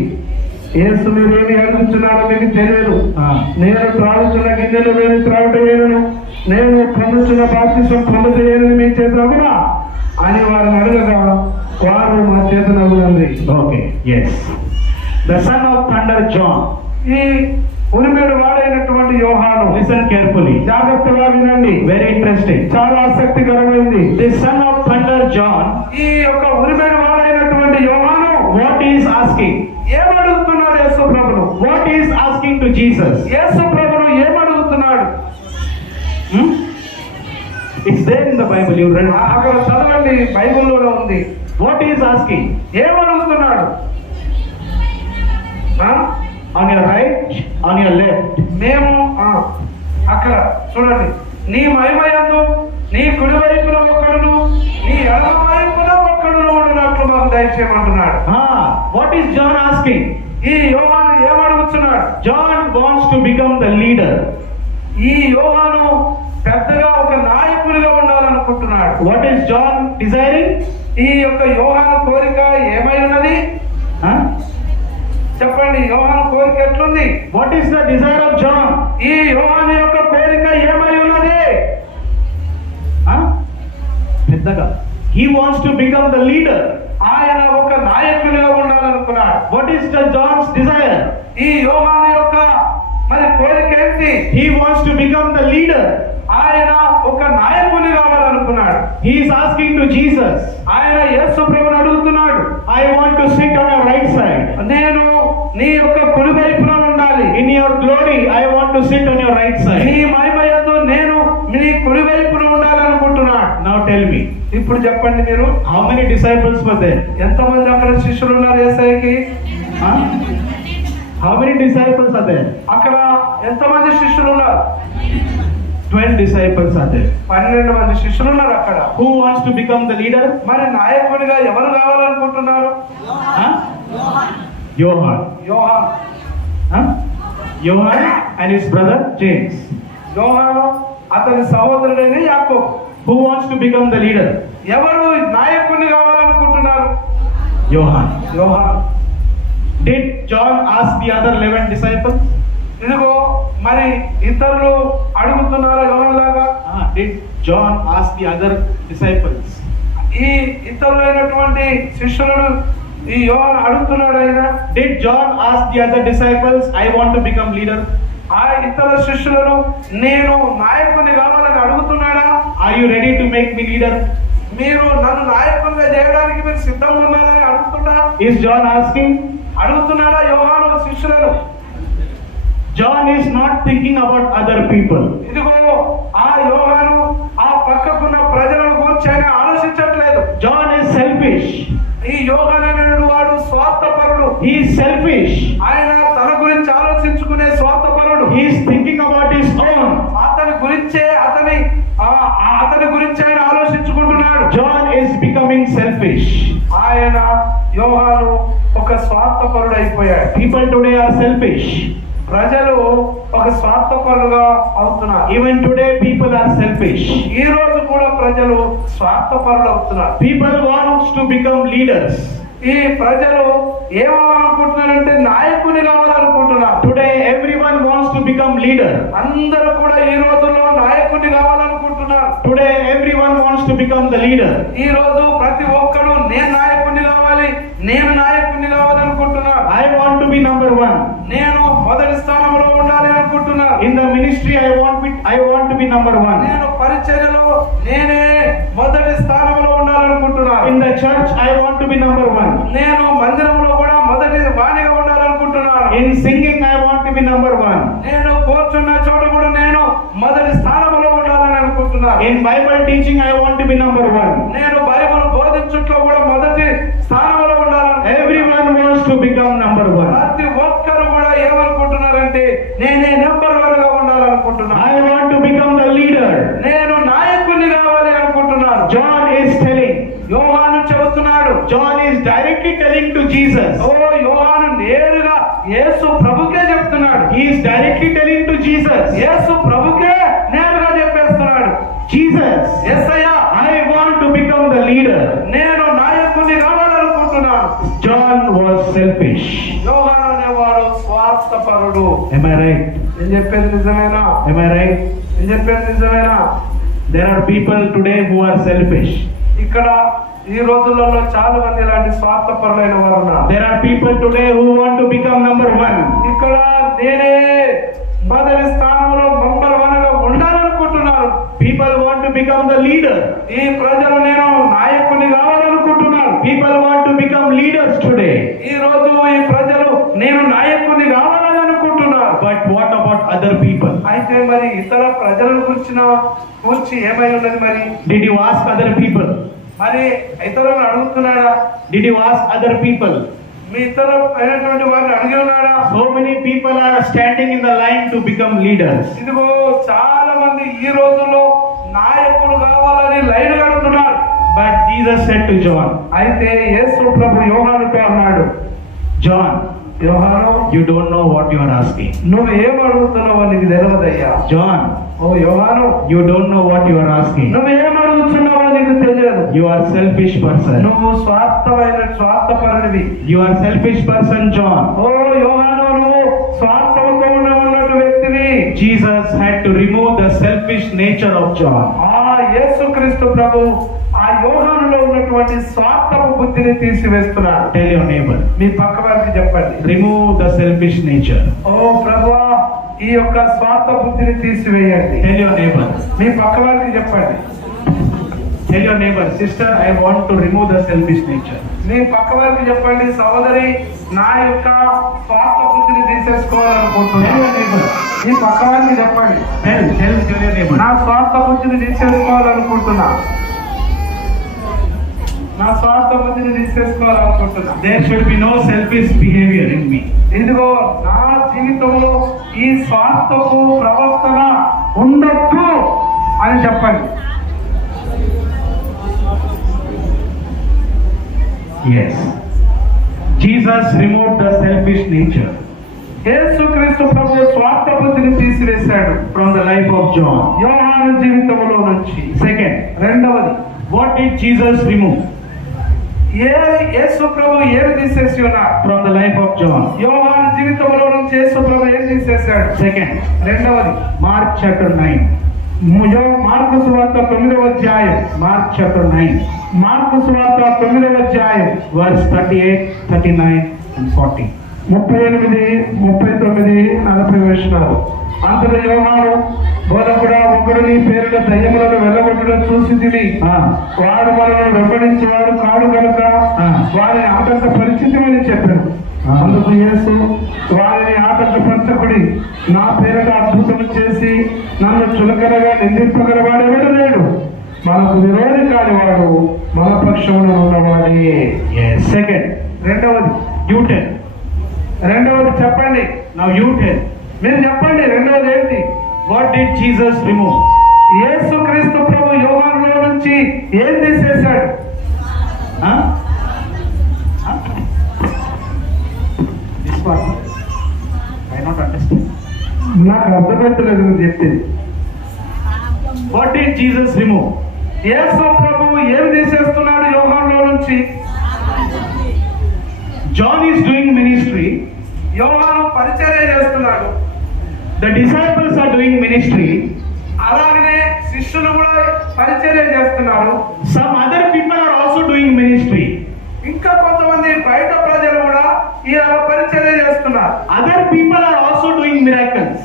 యేసు, మీరేమి అడుగుతున్నారో మీకు తెలియదు. నేను త్రాగుతున్న గిన్నెలు నేను త్రాగుటయేనను, నేను పొందుతున్న బాప్తిసం పొందుటయేనని మీ చేత అగునా అని వారిని అడగగా, వారు మా చేత నవ్వునంది. Okay, yes. The son of thunder John. ఈ ఉరిమెడు వాడైనటువంటి యోహాను, Listen carefully. జాగ్రత్తగా వినండి. Very interesting. చాలా ఆసక్తికరమైంది. The son of thunder John, ఈ యొక్క ఉరిమెడు వాడైనటువంటి యోహాను what is asking? ఏమడుగుతున్నాడు యేసు ప్రభును? What is asking to Jesus? యేసు ప్రభును ఏమడుగుతున్నాడు? It's there in the Bible. You read. అక్కడ చదవండి, బైబిల్లోనే ఉంది. What is asking? ఏమడుగుతున్నాడు? On your right, on your left. మేము అక్కడ చూడండి, నీ మహిమయందు నీ కుడి వైపున ఒకడును నీ ఎడమ వైపున ఒకడును ఉన్నట్లు మాకు దయచేయమంటున్నాడు. What is John asking? ఈ యోహాను ఏమడుగుతున్నాడు? John wants to become the leader. ఈ యోహాను పెద్దగా ఒక నాయకుడిగా ఉండాలనుకుంటున్నాడు. What is John desiring? ఈ యొక్క యోహాను కోరిక ఏమై ఉన్నది? చెప్పండి, యోహాను కోరిక ఎట్లుంది? What is the desire of John? ఈ యోహాను యొక్క కోరిక ఏమై ఉన్నది? పెద్దగా. He wants to become the leader. ఆయన ఒక నాయకుడిగా ఉండాలనుకున్నాడు. What is the John's desire? ఈ యోహాను యొక్క మరి కోరిక ఏంటి? He wants to become the leader. ఆయన ఒక నాయకుని కావాలనుకున్నాడు. He is asking to Jesus. ఆయన యేసు ప్రభువుని అడుగుతున్నాడు, I want to sit on your right side. నేను నీ యొక్క కుడి వైపున ఉండాలి. In your glory, I want to sit on your right side. నీ మహిమయందు నేను నీ కుడి వైపున ఉండాలనుకుంటున్నాడు. Now tell me. ఇప్పుడు చెప్పండి, మీరు How many disciples were there? ఎంతమంది అక్కడ శిష్యులు ఉన్నారు యేసయ్యకి? How many disciples are there? అక్కడ ఎంతమంది శిష్యులు ఉన్నారు? 12 disciples are there. 12 మంది శిష్యులు ఉన్నారు అక్కడ. Who wants to become the leader? మరి నాయకుడిగా ఎవరు కావాలనుకుంటున్నారు? Johann. యోహాను. Johann and his brother James. యోహాను అతని సహోదరుడైన యాకోబు. Who wants to become the leader? ఎవరు నాయకుడిని కావాలనుకుంటున్నారు? Johann. యోహాను. Did John ask the other 11 disciples? ఇదిగో మరి ఇతరులు అడుగుతున్నారు యోహానులాగా. Did John ask the other disciples? ఈ ఇతరులైనటువంటి శిష్యులను ఈ యోహాను అడుగుతున్నాడు. ఆయన Did John ask the other disciples, I want to become leader? ఆ ఇతర శిష్యులను నేను నాయకుని కావాలని అడుగుతున్నాడా? Are you ready to make me leader? మీరు నన్ను నాయకునిగా చేయడానికి మీరు సిద్ధంగా ఉన్నారని అడుగుతున్నా? Is John asking? అడుగుతున్నాడా యోహాను శిష్యులను? John is not thinking about other people. ఇదిగో ఆ యోహాను ఆ పక్కకున్న ప్రజలను గురించి ఆయన ఆలోచించట్లేదు. John is selfish. ఈ యోహాను అనేటువంటి వాడు స్వార్థపరుడు. He is selfish. ఆయన తన గురించి ఆలోచించుకునే స్వార్థపరుడు. He is thinking about his own. అతని గురించే అతని గురించి ఆయన ఆలోచించుకుంటున్నాడు. John is becoming selfish. ఆయన యోహాను ఒక స్వార్థపరుడు అయిపోయాడు. People today are selfish. ప్రజలు ఒక స్వార్థపరులుగా అవుతున్నారు. Even today people are selfish. ఈ రోజు కూడా ప్రజలు స్వార్థపరులు అవుతున్నారు. People want to become leaders. ఈ ప్రజలు ఏమనుకుంటున్నారంటే నాయకుని కావాలనుకుంటున్నారు. Today everyone wants to become leader. అందరూ కూడా ఈ రోజుల్లో నాయకుని కావాలనుకుంటున్నారు. Today everyone wants to become the leader. ఈ రోజు ప్రతి ఒక్కరు నేను నాయకుని కావాలి, నేను నాయకుని కావాలనుకుంటున్నారు. I want to be number one. నేను మొదటి స్థానంలో ఉండాలి అనుకుంటున్నారు. In the ministry I want to be number one. నేను పరిచర్యలో నేనే మొదటి స్థానంలో ఉండాలనుకుంటున్నాను. In the church I want to be number one. నేను మందిరంలో కూడా మొదటి వాణిగా ఉండాలనుకుంటున్నాను. In singing I want to be number one. నేను కూర్చున్న చోట కూడా నేను మొదటి స్థానంలో ఉండాలని అనుకుంటున్నాను. In Bible teaching I want to be number one. నేను బైబిల్ బోధించుట్లో కూడా మొదటి స్థానంలో ఉండాలని. Everyone wants to become number one. ప్రతి ఒక్కరు కూడా ఏమనుకుంటున్నారంటే నేనే నెంబర్ 1 గా ఉండాలనుకుంటున్నాను. I want to become the leader. నేను నాయకుని కావాలి అనుకుంటున్నాను. John is telling. యోహాను చెబుతున్నాడు. John is directly telling to Jesus. యోహాను నేరుగా యేసు ప్రభుకే చెప్తున్నాడు. He is directly telling to Jesus. యేసు ప్రభుకే నేరుగా చెప్పేస్తున్నాడు. Jesus, Yesayya, I want to become the leader. నేను నాయకుని కావాలనుకుంటున్నాను. John was selfish. యోహాను అనేవాడు స్వార్థపరుడు. Am I right? నేను చెప్పేది నిజమేనా? Am I right? నేను చెప్పేది నిజమేనా? There are people today who are selfish. ఇక్కడ ఈ రోజులలో చాలా మంది ఇలాంటి స్వార్థపరులైన వారు ఉన్నారు. There are people today who want to become number one. ఇక్కడ నేనే మొదటి స్థానంలో నంబర్ 1 గా ఉండాలనుకుంటున్నారు. People want to become the leader. ఈ ప్రజలు నేను నాయకుని కావాలనుకుంటున్నారు. People want to become leaders today. ఈ రోజు ఈ ప్రజలు నేను నాయకుని కావాలని అనుకుంటున్నారు. But what about other people? అయితే మరి ఇతర ప్రజలను గురించి ఏమై ఉన్నది? మరి Did you ask other people? మరి ఇతరులను అడుగుతున్నాడా? Did you ask other people? మీ ఇతర అయినటువంటి వారిని అడిగి ఉన్నాడా? So many people are standing in the line to become leaders. ఇదిగో చాలా మంది ఈ రోజుల్లో నాయకులు కావాలని లైన్ కడుతున్నారు. But Jesus said to John. అయితే యేసు ప్రభు యోహానుతో అన్నాడు, John, యోహాను, you don't know what you are asking. నువ్వు ఏం అడుగుతున్నావో నీకు తెలియదయ్యా. John, ఓ యోహాను, you don't know what you are asking. నువ్వు ఏం అడుగుతున్నావో నీకు తెలియదు. You are selfish person. నువ్వు స్వార్థపరుడివి. You are selfish person, John. ఓ యోహాను, నువ్వు స్వార్థంతో ఉన్నట్టు వ్యక్తివి. Jesus had to remove the selfish nature of John. యేసుక్రీస్తు ప్రభు ఆ యోహానులో ఉన్నటువంటి స్వార్థపు బుద్ధిని తీసివేస్తున్నాడు. Tell your neighbor. మీ పక్క వారికి చెప్పండి, Remove the selfish nature. ఓ ప్రభువా, ఈ యొక్క స్వార్థ బుద్ధిని తీసివేయండి. Tell your neighbor. మీ పక్క వారికి చెప్పండి. Tell your neighbor, sister, I want to remove the selfish nature. మీ పక్క వారికి చెప్పండి, సహోదరి, నా యొక్క స్వార్థ బుద్ధిని తీసేసుకోవాలనుకుంటున్నాను. మీ పక్క వారికి చెప్పండి, Tell your neighbor. నా స్వార్థ బుద్ధిని తీసేసుకోవాలనుకుంటున్నా. నా స్వార్థ బుద్ధిని తీసేసుకోవాలనుకుంటున్నా. There should be no selfish behavior in me. ఇదిగో నా జీవితంలో ఈ స్వార్థపు ప్రవర్తన ఉండొద్దు అని చెప్పండి. Yes. Jesus removed the selfish nature. యేసుక్రీస్తు ప్రభు స్వార్థ బుద్ధిని తీసివేశాడు from the life of John. యోహాను జీవితంలో నుంచి. Second, రెండవది, what did Jesus remove యేసు ప్రభు ఏమి తీసేసి ఉన్నారు? from the life of John? యోహాను జీవితంలో నుంచి యేసు ప్రభు ఏం తీసేశాడు? Second, రెండవది, Mark chapter 9. మార్కు సువార్త 9వ అధ్యాయం. Mark chapter 9, మార్కు సువార్త 9వ అధ్యాయం verse 38, 39 and 40. 38, 39, 40 వచనాలు. అంతలో యోహాను, బోధకుడా, ఒకడు నీ పేరున దయ్యములను వెళ్ళగొట్టడం చూసి తిని వాడు మనను వెంబడించేవాడు కాడు కనుక వారిని ఆటంకపరిచితమని చెప్పాను. అందుకు యేసు, వారిని ఆటంకపరచకుడి, నా పేరున అద్భుతం చేసి నన్ను చులకనగా నిందింపగలవాడెవడు లేడు. మనకు విరోధి కానివాడు మన పక్షమున ఉన్నవాడే. Yes. Second, రెండవది, you tell. రెండవది చెప్పండి. Now you tell. మీరు చెప్పండి, రెండవది ఏంటి? What did Jesus remove? యేసుక్రీస్తు ప్రభు యోహానులో నుంచి ఏం తీసేశాడు? Huh? Huh? This one. I not understand. నాకు అర్థమవుతలేదు మీరు చెప్పింది. What did Jesus remove? యేసు ప్రభు ఏం తీసేస్తున్నాడు యోహానులో నుంచి? John is doing ministry. యోహాను పరిచర్య చేస్తున్నాడు. The disciples are doing ministry. అలాగనే శిష్యులు కూడా పరిచర్య చేస్తున్నారు. Some other people are also doing ministry. ఇంకా కొంతమంది బయట ప్రజలు కూడా ఇలా పరిచర్య చేస్తున్నారు. Other people are also doing miracles.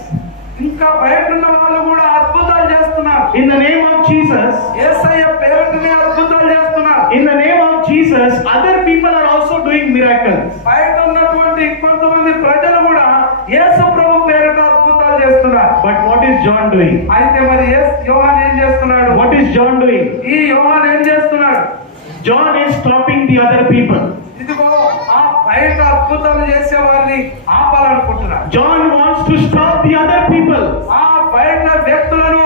ఇంకా బయట ఉన్న వాళ్ళు కూడా అద్భుతాలు చేస్తున్నారు. In the name of Jesus, యేసయ్య పేరునే అద్భుతాలు చేస్తున్నారు. in the name of Jesus, other people are also doing miracles. బయట ఉన్నటువంటి కొంతమంది ప్రజలు కూడా యేసు ప్రభు పేరున అద్భుతాలు చేస్తున్నారు. But what is John doing? అయితే మరి యోహాను ఏం చేస్తున్నాడు? What is John doing? ఈ యోహాను ఏం చేస్తున్నాడు? John is stopping the other people. ఇదిగో ఆ బయట అద్భుతాలు చేసే వారిని ఆపాలనుకుంటున్నాడు. John wants to stop the other people. ఆ బయట వ్యక్తులను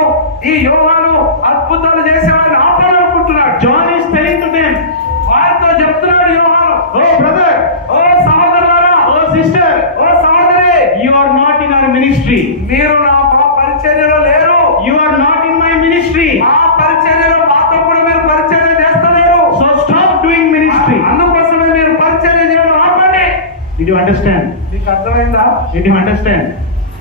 ఈ యోహాను అద్భుతాలు చేసే వారిని ఆపాలనుకుంటున్నాడు. John is telling to them, వారితో చెప్తున్నాడు యోహాను, oh brother, ఓ సహోదరులారా, oh sister, ఓ సహోదరి, you are not in our ministry. మీరు నా పరిచర్యలో లేరు. You are not in my ministry. మా పరిచర్యలో మాతో కూడా మీరు పరిచర్య చేస్తలేరు. So stop doing ministry. అందుకోసమే మీరు పరిచర్య చేయడం ఆపండి. Did you understand? మీకు అర్థమైందా? Did you understand?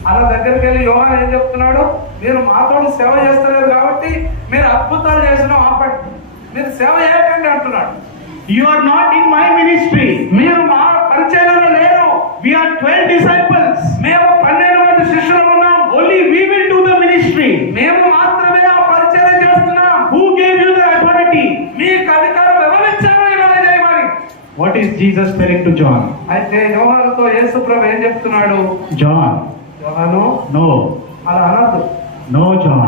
అలా దగ్గరికి వెళ్ళి యోహాను ఏం చెప్తున్నాడు? మీరు మాతోడు సేవ చేస్తలేరు కాబట్టి మీరు అద్భుతాలు చేసిన ఆపండి, మీరు సేవ చేయకండి అంటున్నాడు. You are not in my ministry. మీరు మా పరిచర్యలో లేరు. We are 12 disciples. మేము 12 మంది శిష్యులు ఉన్నాం. Only we will do the ministry. మేము మాత్రమే ఆ పరిచర్య చేస్తున్నాం. Who gave you the authority? మీకు అధికారం ఎవరిచ్చారు ఇలా చేయమని? What is Jesus telling to John? అయితే యోహానుతో యేసు ప్రభు ఏం చెప్తున్నాడు? John, యోహాను no. అలా అనద్దు. No, John.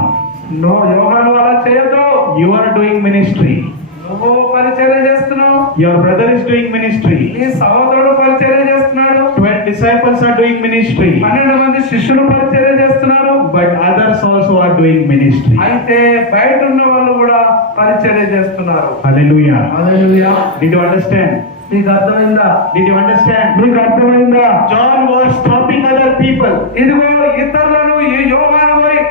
నో, యోహాను అలా చేయొద్దు. You are doing ministry. నువ్వు పరిచర్య చేస్తున్నావు. Your brother is doing ministry. నీ సహోదరుడు పరిచర్య చేస్తున్నాడు. 12 disciples are doing ministry. 12 మంది శిష్యులు పరిచర్య చేస్తున్నారు. But others also are doing ministry. అయితే బయట ఉన్న వాళ్ళు కూడా పరిచర్య చేస్తున్నారు. Hallelujah. Hallelujah. Did you understand? మీకు అర్థమైందా? Did you understand? మీకు అర్థమైందా? John was stopping other people. ఇదిగో ఇతరులను ఈ యోహాను పోయి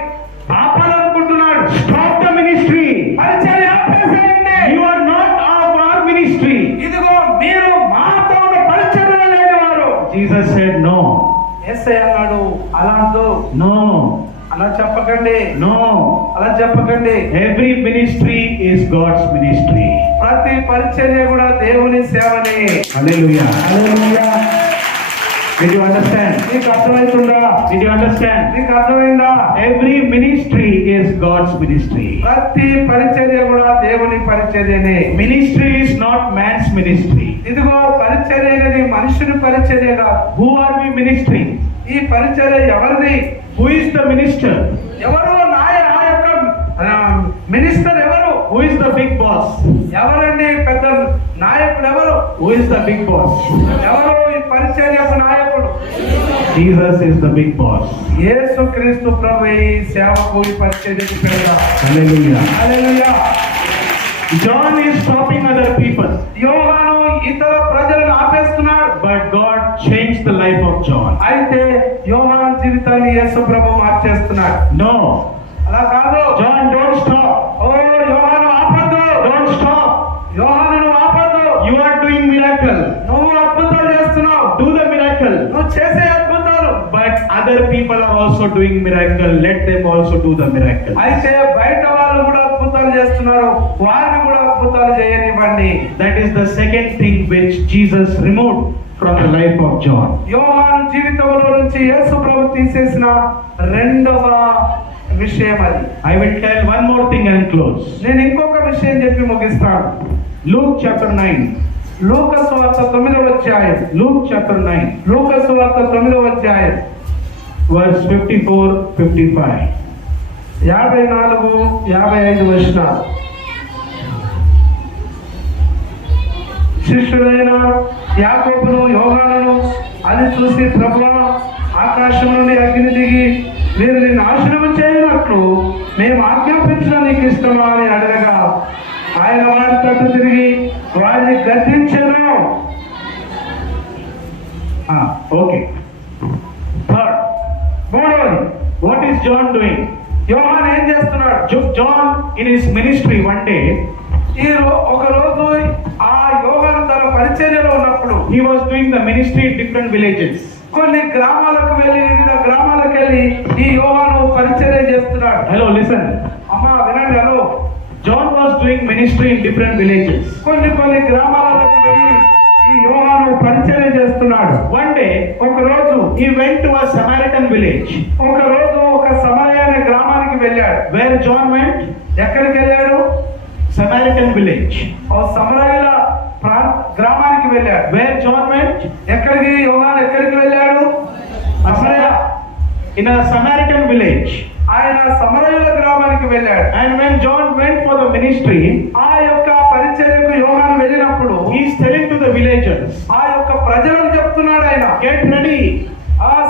ఆపాలనుకుంటున్నాడు. Stop the ministry. పరిచర్య ఆపేసేయండి. You are not of our ministry. ఇదిగో మీరు మాతో పరిచర్య లేని వారు. Jesus said no. యేసయ్య అన్నాడు, అలా అంటూ No. అలా చెప్పకండి, No. అలా చెప్పకండి. Every ministry is God's ministry. ప్రతి పరిచర్య కూడా దేవుని సేవనే. Hallelujah. Hallelujah. Did you understand? మీకు అర్థమవుతుందా? Did you understand? మీకు అర్థమైందా? Every ministry is God's ministry. ప్రతి పరిచర్య కూడా దేవుని పరిచర్యనే. Ministry is not man's ministry. ఇదిగో పరిచర్య అనేది మనుషుని పరిచర్య కాదు. Who are we ministering? ఈ పరిచర్య ఎవరిది? Who is the minister? ఎవరు? ఆ యొక్క మినిస్టర్ ఎవరు? Who is the big boss? ఎవరండి పెద్ద నాయకుడు ఎవరు? Who is the big boss? ఎవరు ఈ పరిచర్యకు నాయకుడు? Jesus is the big boss. యేసుక్రీస్తు ప్రభు ఈ సేవకు ఈ పరిచర్యకు పెద్ద. Hallelujah. Hallelujah. John is stopping other people, యోహాను ఇతర ప్రజలను ఆపేస్తున్నాడు. but God changed the life of John. అయితే యోహాను జీవితాన్ని యేసు ప్రభు మార్చేస్తున్నాడు. No, అలా కాదు. John, don't stop. ఓ యోహాను ఆపద్దు. Don't stop. యోహాను నువ్వు ఆపద్దు. You are doing miracle. నువ్వు అద్భుతాలు చేస్తున్నావు. Do the miracle. నువ్వు చేసే అద్భుతాలు. But other people are also doing miracle. Let them also do the miracle. అయితే బయట వాళ్ళు కూడా అద్భుతాలు చేస్తున్నారు, వారిని కూడా అద్భుతాలు చేయనివ్వండి. That is the second thing which Jesus removed from the life of John. యోహాను జీవితంలో నుంచి యేసు ప్రభు తీసేసిన రెండవ విషయం అది. I will tell one more thing and close. నేను ఇంకొక విషయం చెప్పి ముగిస్తాను. Luke chapter 9. లూకా సువార్త 9వ అధ్యాయం. Luke chapter 9, లూకా సువార్త 9వ అధ్యాయం verse 54, 55. 54, 55 వచనాలు. శిష్యులైన యాకోబును యోహానును అది చూసి ప్రభువా, ఆకాశం నుండి అగ్ని దిగి వీరిని నాశనం చేయనట్లు మేము ఆజ్ఞాపించడం నీకు ఇష్టమా అని అడగగా ఆయన వారి తట్టు తిరిగి వారిని గద్దించెను. Okay. Third, మూడవది, what is John doing? యోహాను ఏం చేస్తున్నాడు? John in his ministry one day, ఒక రోజు ఆ యోహాను తన పరిచర్యలో ఉన్నప్పుడు he was doing the ministry in different villages. కొన్ని గ్రామాలకు వెళ్ళి, వివిధ గ్రామాలకు వెళ్ళి ఈ యోహాను పరిచర్య చేస్తున్నాడు. Hello, listen. అమ్మా వినండి. Hello. John was doing ministry in different villages. కొన్ని గ్రామాలకు వెళ్ళి ఈ యోహాను పరిచర్య చేస్తున్నాడు. One day, ఒక రోజు he went to a Samaritan village. ఒక సమరయ అనే గ్రామానికి వెళ్ళాడు. Where John went? ఎక్కడికి వెళ్ళాడు? Samaritan village. ఓ సమరయుల గ్రామానికి వెళ్ళాడు. Where John went? ఎక్కడికి యోహాను ఎక్కడికి వెళ్ళాడు? సమరయ. In a Samaritan village. ఆయన సమరయుల గ్రామానికి వెళ్ళాడు. And when John went for the ministry, ఆ యొక్క పరిచర్యకు యోహాను వెళ్ళినప్పుడు he is telling to the villagers, ఆ యొక్క ప్రజలకు చెప్తున్నాడు ఆయన, get ready.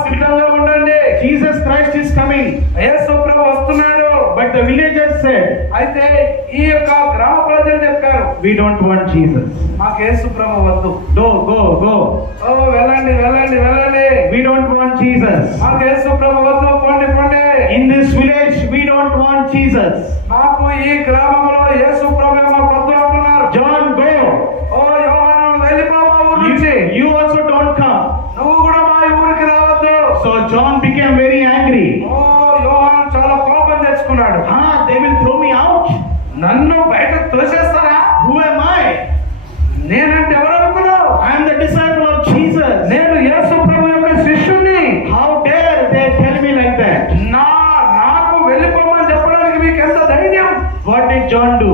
సిద్ధంగా ఉండండి, Jesus Christ is coming. యేసు ప్రభు వస్తున్నాడు. But the villagers said, అయితే ఈ యొక్క గ్రామ ప్రజలు చెప్పారు, we don't want Jesus. మాకు యేసు ప్రభు వద్దు. Go. వెళ్ళండి. We don't want Jesus. మాకు యేసు ప్రభు వద్దు, పోండి. In this village, we don't want Jesus. మాకు ఈ గ్రామంలో యేసు ప్రభు మాకు వద్దు అంటున్నారు. John, go. యోహాను వెళ్ళిపో మా ఊరు నుంచి. You also don't come. నువ్వు కూడా మా ఊరికి రావద్దు. So John became very angry. యోహాను చాలా కోపం తెచ్చుకున్నాడు. They will throw me out. నన్ను బయట తోసేస్తారా? Who am I? నేనంటే ఎవరు అనుకున్నావు? I am the disciple of Jesus. నేను యేసు ప్రభు యొక్క శిష్యుణ్ణి. How dare they tell me like that? నాకు వెళ్ళిపోమని చెప్పడానికి మీకు ఎంత ధైర్యం? What did John do?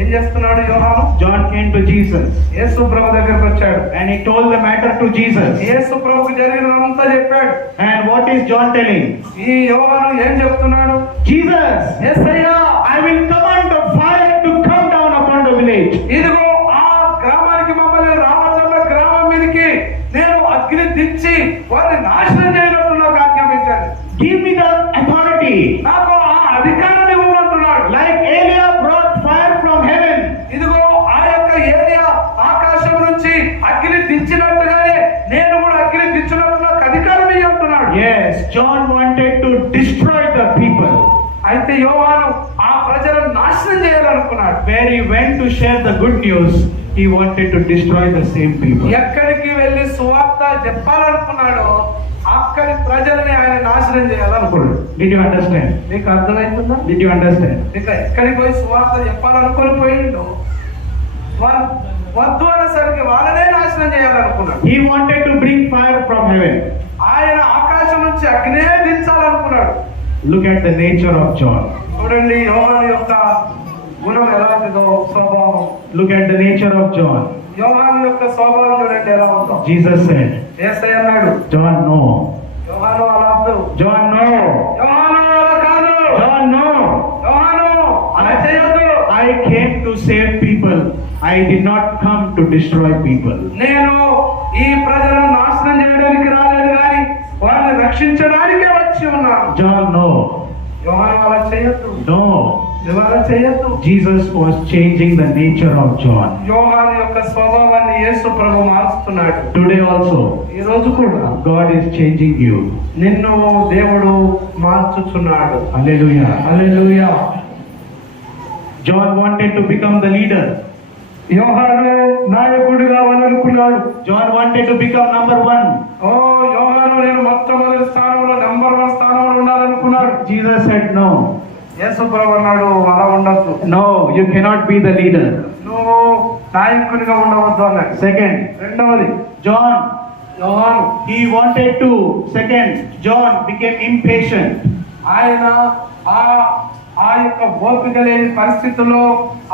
ఏం చేస్తున్నాడు యోహాను? John came to Jesus యేసు ప్రభు దగ్గరికి వచ్చాడు. and he told the matter to Jesus. యేసు ప్రభుకు జరిగినంతా చెప్పాడు. And what is John telling? ఈ యోహాను ఏం చెప్తున్నాడు? Jesus, Yesayya, I will command the fire to come down upon the village. ఇదిగో ఆ గ్రామానికి మమ్మల్ని రావద్దన్న గ్రామం మీదకి నేను అగ్ని దించి వారిని నాశనం చేయనట్టు నాకు ఆజ్ఞాపించాను. Give me the authority. నాకు ఆ అధికారం ఇవ్వమంటున్నాడు. Like Elijah brought fire from heaven. ఇదిగో ఆ యొక్క ఏలియా ఆకాశం నుంచి అగ్ని దించినట్టుగానే నేను కూడా అగ్ని దించినట్టు నాకు అధికారం ఇవ్వంటున్నాడు. Yes, John wanted to destroy the people. అయితే యోహాను ఆ ప్రజలను నాశనం చేయాలనుకున్నాడు. Where he went to share the good news, he wanted to destroy the same people. ఎక్కడికి వెళ్ళి సువార్త చెప్పాలనుకున్నాడో అక్కడి ప్రజల్ని ఆయన నాశనం చేయాలనుకున్నాడు. Did you understand? మీకు అర్థమవుతుందా? Did you understand? ఇక ఎక్కడికి పోయి సువార్త చెప్పాలనుకొని పోయిండు, వద్దు అనేసరికి వాళ్ళనే నాశనం చేయాలనుకున్నాడు. He wanted to bring fire from heaven. ఆయన ఆకాశం నుంచి అగ్నే దించాలనుకున్నాడు. Look at the nature of John. చూడండి యోహాను యొక్క గుణం ఎలాంటిదో, స్వభావం. Look at the nature of John. యోహాను యొక్క స్వభావం చూడండి ఎలా ఉందో. Jesus said, యేసయ్య అన్నాడు, John, no. యోహాను అలా వద్దు. John, no. యోహాను అలా కాదు. John, no. యోహాను అలా చేయొద్దు. I came to save people. I did not come to destroy people. నేను ఈ ప్రజలను నాశనం చేయడానికి రాలేదు కానీ వారిని రక్షించడానికే వచ్చి ఉన్నాను. John, no. యోహాను అలా చేయొద్దు, No. నువ్వు అలా చేయొద్దు. Jesus was changing the nature of John. యోహాను యొక్క స్వభావాన్ని యేసు ప్రభు మారుస్తున్నాడు. Today also, ఈ రోజు కూడా God is changing you. నిన్ను దేవుడు మార్చుచున్నాడు. Hallelujah. Hallelujah. John wanted to become the leader. యోహాను నాయకుడు కావాలనుకున్నాడు. John wanted to become number 1. ఓ యోహాను నేను మొట్టమొదటి స్థానంలో నంబర్ 1 స్థానంలో ఉండాలనుకున్నాడు. Jesus said, No. యేసు ప్రభు అన్నాడు అలా ఉండొద్దు, No, you cannot be the leader. నువ్వు నాయకునిగా ఉండవద్దు అన్నాడు. Second, రెండవది John, యోహాను he wanted to. Second, John became impatient. ఆయన ఆ యొక్క ఓపిక లేని పరిస్థితుల్లో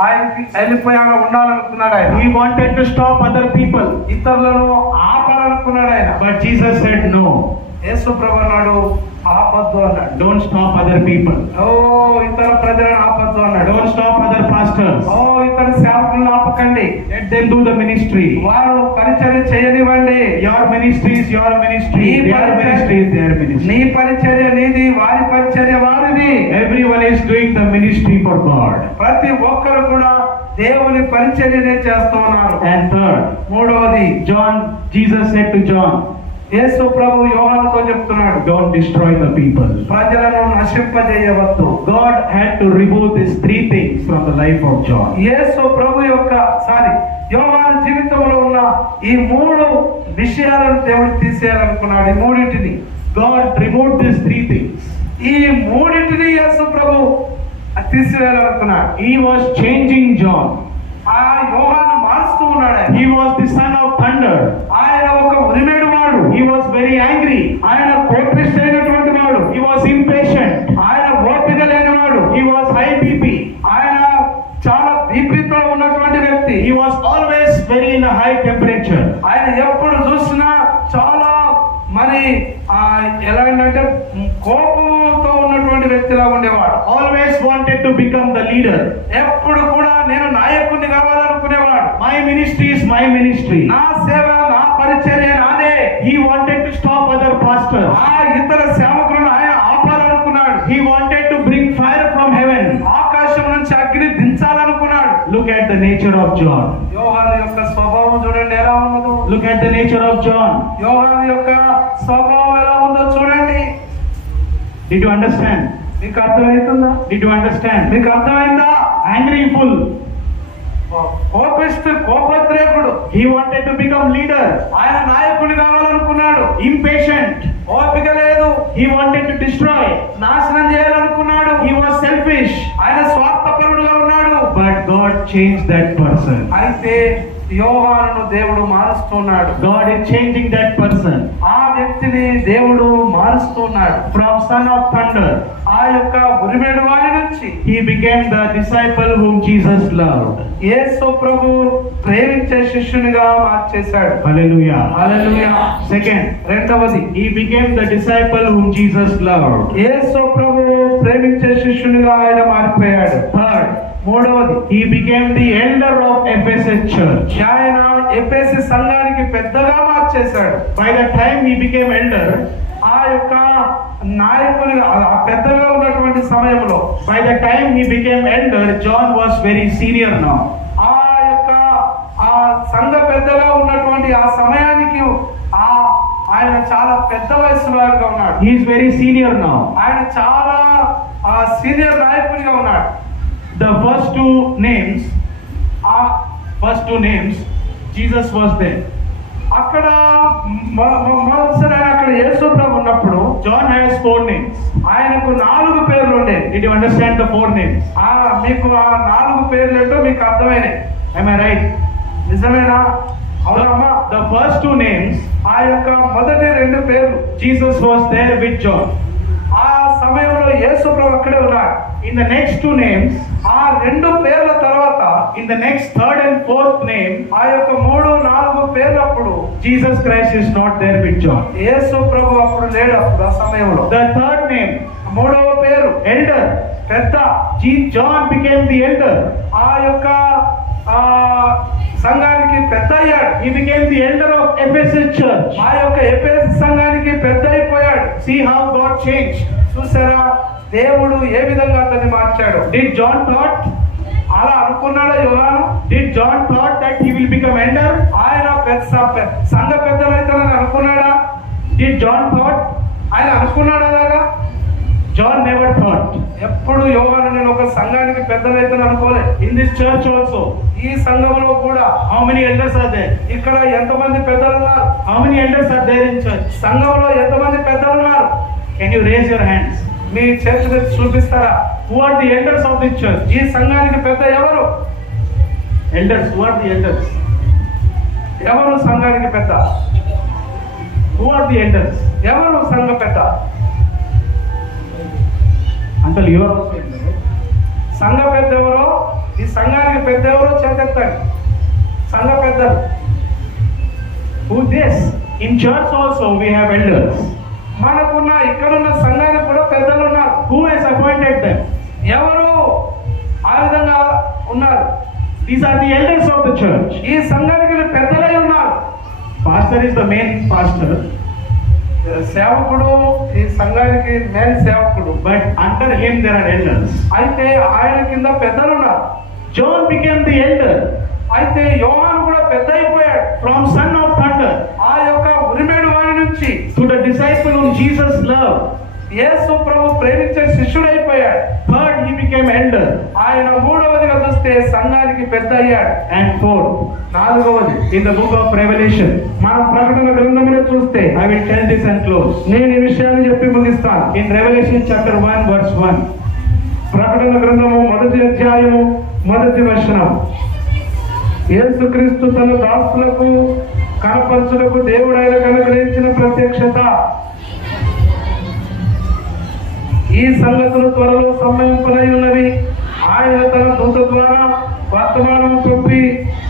ఆయనకి వెళ్ళిపోయాడు ఉండాలనుకున్నాడు. ఆయన He wanted to stop other people. ఇతరులను ఆపాలనుకున్నాడు ఆయన. But Jesus said, No. యేసు ప్రభు అన్నాడు ఆపద్దు అన్నాడు. Don't stop other people. ఓ ఇతర ప్రజలను ఆపద్దు అన్నాడు. Don't stop other pastors. ఓ ఇతర సేవకులను ఆపకండి, Let them do the ministry. వారు పరిచర్య చేయనివ్వండి. Your ministry is your ministry. Their ministry is their ministry. నీ పరిచర్య నీది, వారి పరిచర్య వారిది. Everyone is doing the ministry for God. ప్రతి ఒక్కరు కూడా దేవుని పరిచర్యనే చేస్తూ ఉన్నారు. And third, మూడవది Jesus said to John, యేసు ప్రభు యోహానుతో చెప్తున్నాడు, Don't destroy the people. ప్రజలను నశింపజేయవద్దు. God had to remove these 3 things from the life of John. యేసు ప్రభు యొక్క యోహాను జీవితంలో ఉన్న ఈ 3 విషయాలను దేవుడు తీసేయాలనుకున్నాడు. ఈ మూడింటిని God removed these 3 things. ఈ మూడింటిని యేసు ప్రభు తీసివేయాలనుకున్నాడు. He was changing John. ఆ యోహాను మారుస్తూ ఉన్నాడు. ఆయన He was the son of thunder. ఆయన ఒక ఉరిమేడు వాడు. He was very angry. ఆయన కోపిష్టైనటువంటి వాడు. He was impatient. ఆయన ఓపిక లేనివాడు. He was high BP. ఆయన చాలా బీపీతో ఉన్నటువంటి వ్యక్తి. He was always very in a high temperature. ఆయన ఎప్పుడు చూసినా చాలా మరి ఎలా ఏంటంటే కోపంతో ఉన్నటువంటి వ్యక్తిలా ఉండేవాడు. Always wanted to become the leader. ఎప్పుడు కూడా నేను నాయకుడిని కావాలనుకునేవాడు. My ministry is my ministry. నా సేవ నా పరిచర్య నాదే. He wanted to stop other pastors. ఆ ఇతర సేవకులను ఆయన ఆపాలనుకున్నాడు. He wanted to bring fire from heaven. ఆకాశం నుంచి అగ్ని దించాలనుకున్నాడు. Look at the nature of John. యోహాను యొక్క స్వభావం చూడండి ఎలా ఉన్నదో. Look at the nature of John. యోహాను యొక్క స్వభావం ఎలా ఉందో చూడండి. Did you understand? మీకు అర్థమవుతుందా? Did you understand? మీకు అర్థమైందా? Angry full. కోపత్రేకుడు. He wanted to become leader. ఆయన నాయకుడు కావాలనుకున్నాడు. Impatient. ఓపిక లేదు. He wanted to destroy. నాశనం చేయాలనుకున్నాడు. He was selfish. ఆయన స్వార్థపరుడుగా ఉన్నాడు. But God changed that person. అయితే యోహానును దేవుడు మారుస్తున్నాడు. God is changing that person. ఆ వ్యక్తిని దేవుడు మారుస్తున్నాడు. From son of thunder, ఆ యొక్క ఉరిమేడు వారి నుంచి he became the disciple whom Jesus loved. యేసు ప్రభు ప్రేమించే శిష్యునిగా మార్చేశాడు. Hallelujah. హల్లెలూయా. Second, రెండవది he became the disciple whom Jesus loved. యేసు ప్రభు ప్రేమించే శిష్యునిగా ఆయన మారిపోయాడు. Third, మూడవది he became the elder of Ephesus church. ఆయన ఎఫెసు సంఘానికి పెద్దగా మార్చేశాడు. By the time he became elder, ఆ యొక్క నాయకుని పెద్దగా ఉన్నటువంటి సమయంలో by the time he became elder, John was very senior now. ఆ యొక్క ఆ సంఘ పెద్దగా ఉన్నటువంటి ఆ సమయానికి ఆయన చాలా పెద్ద వయసు వారుగా ఉన్నాడు. He is very senior now. ఆయన చాలా సీనియర్ నాయకుడిగా ఉన్నాడు. The first two names, Jesus was there. అక్కడ మొదటిసారి ఆయన అక్కడ యేసు ప్రభు ఉన్నప్పుడు John has 4 names. ఆయనకు 4 పేర్లు ఉండేవి. Did you understand the 4 names? మీకు ఆ 4 పేర్లు ఏంటో మీకు అర్థమైనాయి. Am I right? నిజమేనా? అవునమ్మా. The first 2 names, ఆ యొక్క మొదటి 2 పేర్లు Jesus was there with John. ఆ సమయంలో యేసు ప్రభు అక్కడే ఉన్నాడు. In the next 2 names, ఆ 2 పేర్ల తర్వాత in the next 3rd and 4th name, ఆ యొక్క 3, 4 పేర్లప్పుడు Jesus Christ is not there with John. యేసు ప్రభు అప్పుడు లేడు. అప్పుడు ఆ సమయంలో The 3rd name, 3వ పేరు elder. పెద్ద. John became the elder. ఆ యొక్క సంఘానికి పెద్ద అయ్యాడు. He became the elder of Ephesus church. ఆ యొక్క ఎఫెసు సంఘానికి పెద్ద అయిపోయాడు. See how God changed. చూసారా దేవుడు ఏ విధంగా అతన్ని మార్చాడు? Did John thought? అలా అనుకున్నాడా యోహాను? Did John thought that he will become elder? ఆయన సంఘ పెద్దలైతానని అనుకున్నాడా? Did John thought? ఆయన అనుకున్నాడా అలాగా? John never thought. ఎప్పుడు యోహాను నేను ఒక సంఘానికి పెద్దలైతాను అనుకోలే. In this church also, ఈ సంఘంలో కూడా how many elders are there? ఇక్కడ ఎంతమంది పెద్దలు ఉన్నారు? How many elders are there in church? సంఘంలో ఎంతమంది పెద్దలు ఉన్నారు? Can you raise your hands? మీ చేతులు ఎత్తి చూపిస్తారా? Who are the elders of this church? ఈ సంఘానికి పెద్ద ఎవరు? Elders, who are the elders? ఎవరు సంఘానికి పెద్ద? Who are the elders? ఎవరు సంఘ పెద్ద? Uncle, you are also elder, right? సంఘ పెద్ద ఎవరో, ఈ సంఘానికి పెద్ద ఎవరో చేతెత్తండి. సంఘ పెద్దలు. Who this? In church also we have elders. మనకున్న ఇక్కడున్న సంఘానికి కూడా పెద్దలు ఉన్నారు. Who has appointed them? ఎవరు ఆ విధంగా ఉన్నారు? These are the elders of the church. ఈ సంఘానికి పెద్దలై ఉన్నారు. Pastor is the main pastor, సేవకుడు ఈ సంఘానికి మెయిన్ సేవకుడు. but under him there are elders. అయితే ఆయన కింద పెద్దలు ఉన్నారు. John became the elder అయితే యోహాను కూడా పెద్ద అయిపోయాడు. from son of thunder ఆ యొక్క ఉరిమేడు వారి నుంచి to the disciple whom Jesus loved. యేసు ప్రభు ప్రేమించే శిష్యుడు అయిపోయాడు. Third, he became elder. ఆయన మూడవదిగా చూస్తే సంఘానికి పెద్ద అయ్యాడు. And fourth, నాలుగవది in the book of Revelation, మనం ప్రకటన గ్రంథంలో చూస్తే I will tell this and close. నేను ఈ విషయాన్ని చెప్పి ముగిస్తాను. In Revelation chapter 1 verse 1, ప్రకటన గ్రంథము 1వ అధ్యాయము 1వ వచనం. యేసుక్రీస్తు తన దాసులకు కనపరచులకు దేవుడైన అనుగ్రహించిన ప్రత్యక్షత. ఈ సంగతులు త్వరలో సంభవింపనై ఉన్నవి. ఆయన తన దూత ద్వారా వర్తమానము పంపి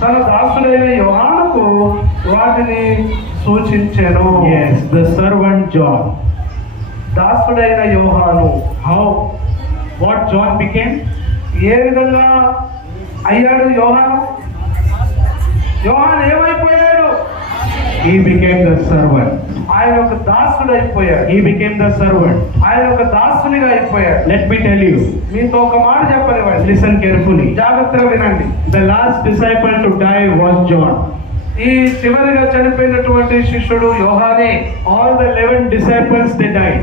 తన దాసుడైన యోహానుకు వాటిని సూచించెను. yes, the servant John. దాసుడైన యోహాను How? What John became? ఏ విధంగా అయ్యాడు యోహాను? యోహాను ఏమైపోయాడు? He became the servant. ఆయన ఒక దాసుడు అయిపోయాడు. He became the servant. ఆయన ఒక దాసునిగా అయిపోయాడు. Let me tell you, మీతో ఒక మాట చెప్పనివ్వండి. listen carefully. జాగ్రత్తగా వినండి. The last disciple to die was John. ఈ చివరిగా చనిపోయినటువంటి శిష్యుడు యోహానే. All the 11 disciples, they died.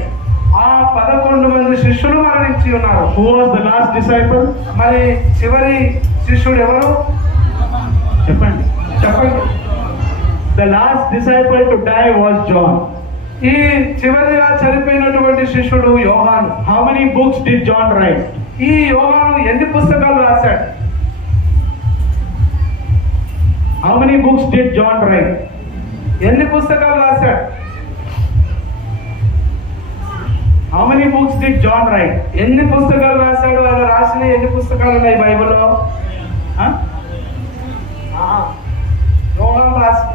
ఆ 11 మంది శిష్యులు మరణించి ఉన్నారు. Who was the last disciple? మరి చివరి శిష్యుడు ఎవరు? చెప్పండి. చెప్పండి. The last disciple to die was John. ఈ చివరిగా చనిపోయినటువంటి శిష్యుడు యోహాను. How many books did John write? ఈ యోహాను ఎన్ని పుస్తకాలు రాశాడు? How many books did John write? ఎన్ని పుస్తకాలు రాశాడు? How many books did John write? ఎన్ని పుస్తకాలు రాశాడు? ఆయన రాసిన ఎన్ని పుస్తకాలు ఉన్నాయి బైబిల్లో? Huh? యోహాను రాసి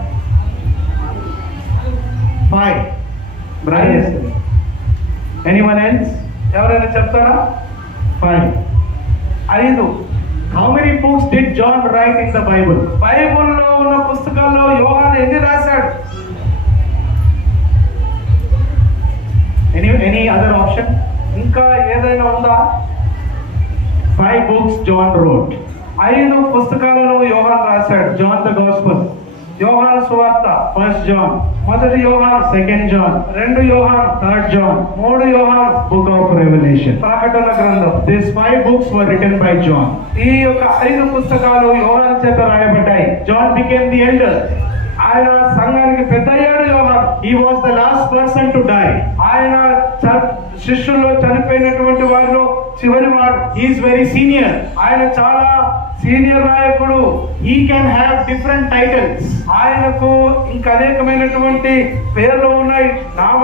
5. Brothers. Anyone else? ఎవరైనా చెప్తారా? 5. 5. How many books did John write in the Bible? బైబిల్లో ఉన్న పుస్తకాల్లో యోహాను ఎన్ని రాశాడు? Any other option? ఇంకా ఏదైనా ఉందా? 5 books John wrote. 5 పుస్తకాలను యోహాను రాశాడు. John the Gospel, యోహాను సువార్త, 1 John, 1 యోహాను, 2 John, 2 యోహాను, 3 John, 3 యోహాను, book of Revelation. ప్రకటన గ్రంథం. These 5 books were written by John. ఈ యొక్క 5 పుస్తకాలు యోహాను చేత రాయబడ్డాయి. John became the elder. ఆయన సంఘానికి పెద్ద అయ్యాడు యోహాను. He was the last person to die. ఆయన శిష్యుల్లో చనిపోయినటువంటి వారిలో చివరి వాడు. He is very senior. ఆయన చాలా సీనియర్ నాయకుడు. He can have different titles. ఆయనకు ఇంకా అనేకమైనటువంటి పేర్లు ఉన్నాయి, నామ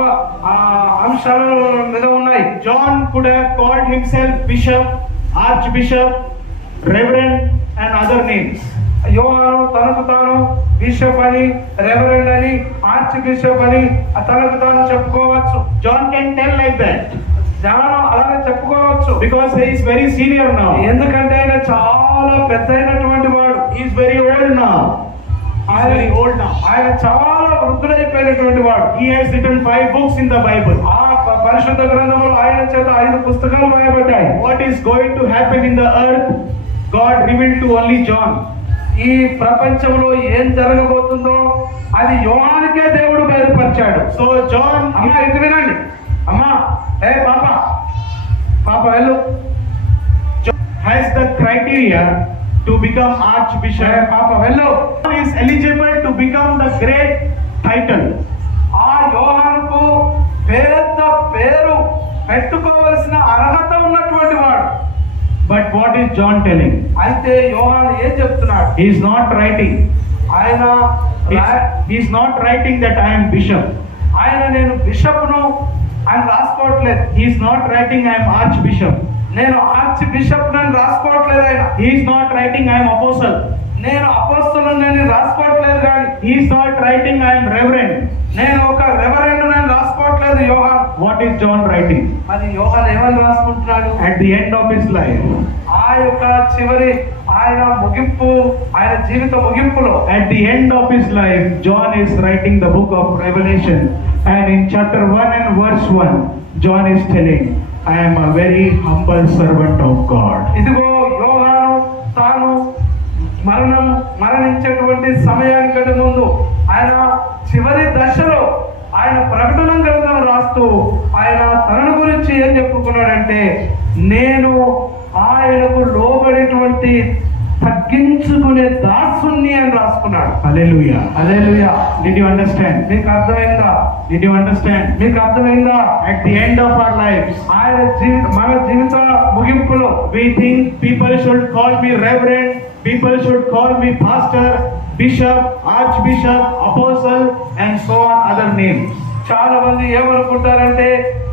అంశాల మీద ఉన్నాయి. John could have called himself bishop, archbishop, reverend and other names. యోహాను తనకు తాను బిషప్ అని, రెవరెండ్ అని, ఆర్చ్ బిషప్ అని తనకు తాను చెప్పుకోవచ్చు. John can tell like that జ్ఞానం అలాగే చెప్పుకోవచ్చు. because he is very senior now. ఎందుకంటే ఆయన చాలా పెద్ద అయినటువంటి వాడు. He is very old now. ఆయన చాలా వృద్ధుడైపోయినటువంటి వాడు. He has written 5 books in the Bible. ఆ పరిశుద్ధ గ్రంథంలో ఆయన చేత 5 పుస్తకాలు రాయబడ్డాయి. What is going to happen in the earth, God revealed to only John. ఈ ప్రపంచంలో ఏం జరగబోతుందో అది యోహానుకే దేవుడు బయలుపరిచాడు. So John అమ్మా ఇంటి వినండి. అమ్మా పాప వెళ్ళు. has the criteria to become archbishop. పాప వెళ్ళు. John is eligible to become the great title. ఆ యోహానుకు పెద్ద పేరు పెట్టుకోవలసిన అర్హత ఉన్నటువంటి వాడు. But what is John telling? అయితే యోహాను ఏం చెప్తున్నాడు? He is not writing. ఆయన He is not writing that I am bishop. నేను బిషప్ను ఆయన రాసుకోవట్లేదు. He is not writing I am archbishop. నేను ఆర్చ్ బిషప్ అని రాసుకోవట్లేదు. ఆయన He is not writing I am apostle. నేను అపోస్తలుని నేను రాసుకోవట్లేదు. కానీ He is not writing I am reverend. నేను ఒక రెవరెండ్ నేను రాసుకోవట్లేదు. యోహాన్ What is John writing? మరి యోహాన్ ఏమని రాసుకుంటున్నాడు? At the end of his life, ఆ యొక్క చివరి ఆయన ముగింపు, ఆయన జీవిత ముగింపులో at the end of his life, John is writing the book of Revelation, and in chapter 1 and verse 1, John is telling, I am a very humble servant of God. ఇదిగో యోహాను తాను మరణించేటువంటి సమయానికంటే ముందు ఆయన చివరి దశలో ఆయన ప్రకటన గ్రంథం రాస్తూ ఆయన తనను గురించి ఏం చెప్పుకున్నాడంటే, నేను ఆయనకు లోబడేటువంటి తగ్గించుకునే దాసుని అని రాసుకున్నాడు. Hallelujah. Hallelujah. Did you understand? మీకు అర్థమైందా? Did you understand? మీకు అర్థమైందా? At the end of our lives, మన జీవిత ముగింపులో we think people should call me reverend, people should call me pastor, bishop, archbishop, apostle, and so on other names. చాలా మంది ఏమనుకుంటారంటే,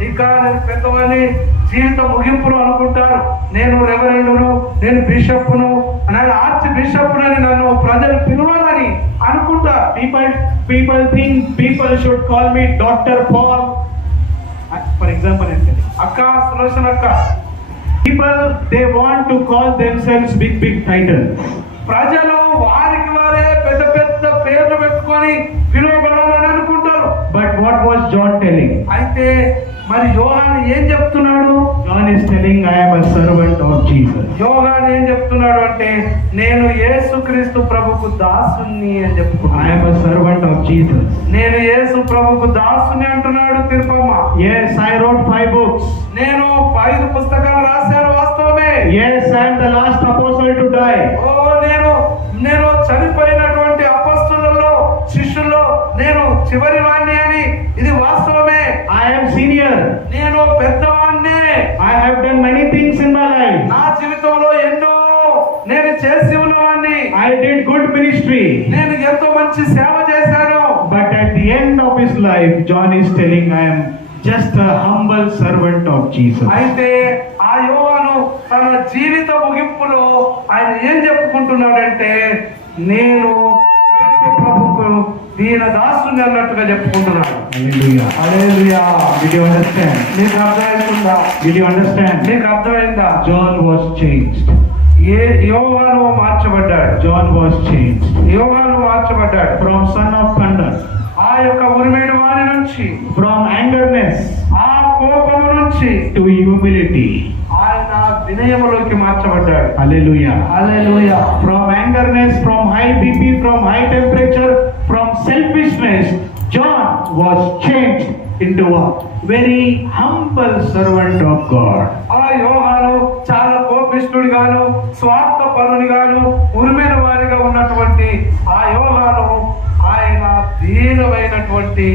ఇంకా నేను పెద్దవాడిని జీవిత ముగింపులో అనుకుంటారు. నేను రెవరెండును, నేను బిషప్ను, నేను ఆర్చ్ బిషప్నని నన్ను ప్రజలు పిలవాలని అనుకుంటారు. People think people should call me Dr. Paul, for example. అక్క సులోచన అక్క, People, they want to call themselves big titles. ప్రజలు వారికి వారే పెద్ద పెద్ద పేర్లు పెట్టుకొని పిలువబడాలని అనుకుంటారు. But what was John telling? అయితే మరి యోహాను ఏం చెప్తున్నాడు? John is telling, I am a servant of Jesus. యోహాను ఏం చెప్తున్నాడు అంటే, నేను యేసుక్రీస్తు ప్రభుకు దాసుని అని చెప్పుకున్నాడు. I am a servant of Jesus. నేను యేసు ప్రభుకు దాసుని అంటున్నాడు Tirupamma. Yes, I wrote 5 books. నేను 5 పుస్తకాలు రాశాను, వాస్తవమే. Yes, I am the last apostle to die. నేను చనిపోయినటువంటి అపొస్తలులలో శిష్యుల్లో నేను చివరి వాణ్ణి అని, ఇది వాస్తవమే. I am senior. నేను పెద్దవాణ్ణి. I have done many things in my life. నా జీవితంలో ఎన్నో నేను చేసి ఉన్నవాణ్ణి. I did good ministry. నేను ఎంతో మంచి సేవ చేశాను. But at the end of his life, John is telling, I am just a humble servant of Jesus. అయితే ఆ యోహాను తన జీవిత ముగింపులో ఆయన ఏం చెప్పుకుంటున్నాడంటే, నేను యేసు ప్రభుకు దీన దాసుని అన్నట్టుగా చెప్పుకుంటున్నాడు. Hallelujah. Hallelujah. Did you understand? నీకు అర్థమైందా? Did you understand? నీకు అర్థమైందా? John was changed. యోహాను మార్చబడ్డాడు. John was changed. యోహాను మార్చబడ్డాడు. From son of thunder, ఆ యొక్క ఉరిమేడు వారి నుంచి, from angerness ఆ కోపము నుంచి to humility. ఆయన వినయములోకి మార్చబడ్డాడు. Hallelujah. Hallelujah. From angerness, from high BP, from high temperature, from selfishness, John was changed into a very humble servant of God. ఆ యోహాను చాలా కోపిష్ఠుడు గాను, స్వార్థ పరుని గాను, ఉరిమిన వారిగా ఉన్నటువంటి ఆ యోహాను ఆయన దీనమైనటువంటి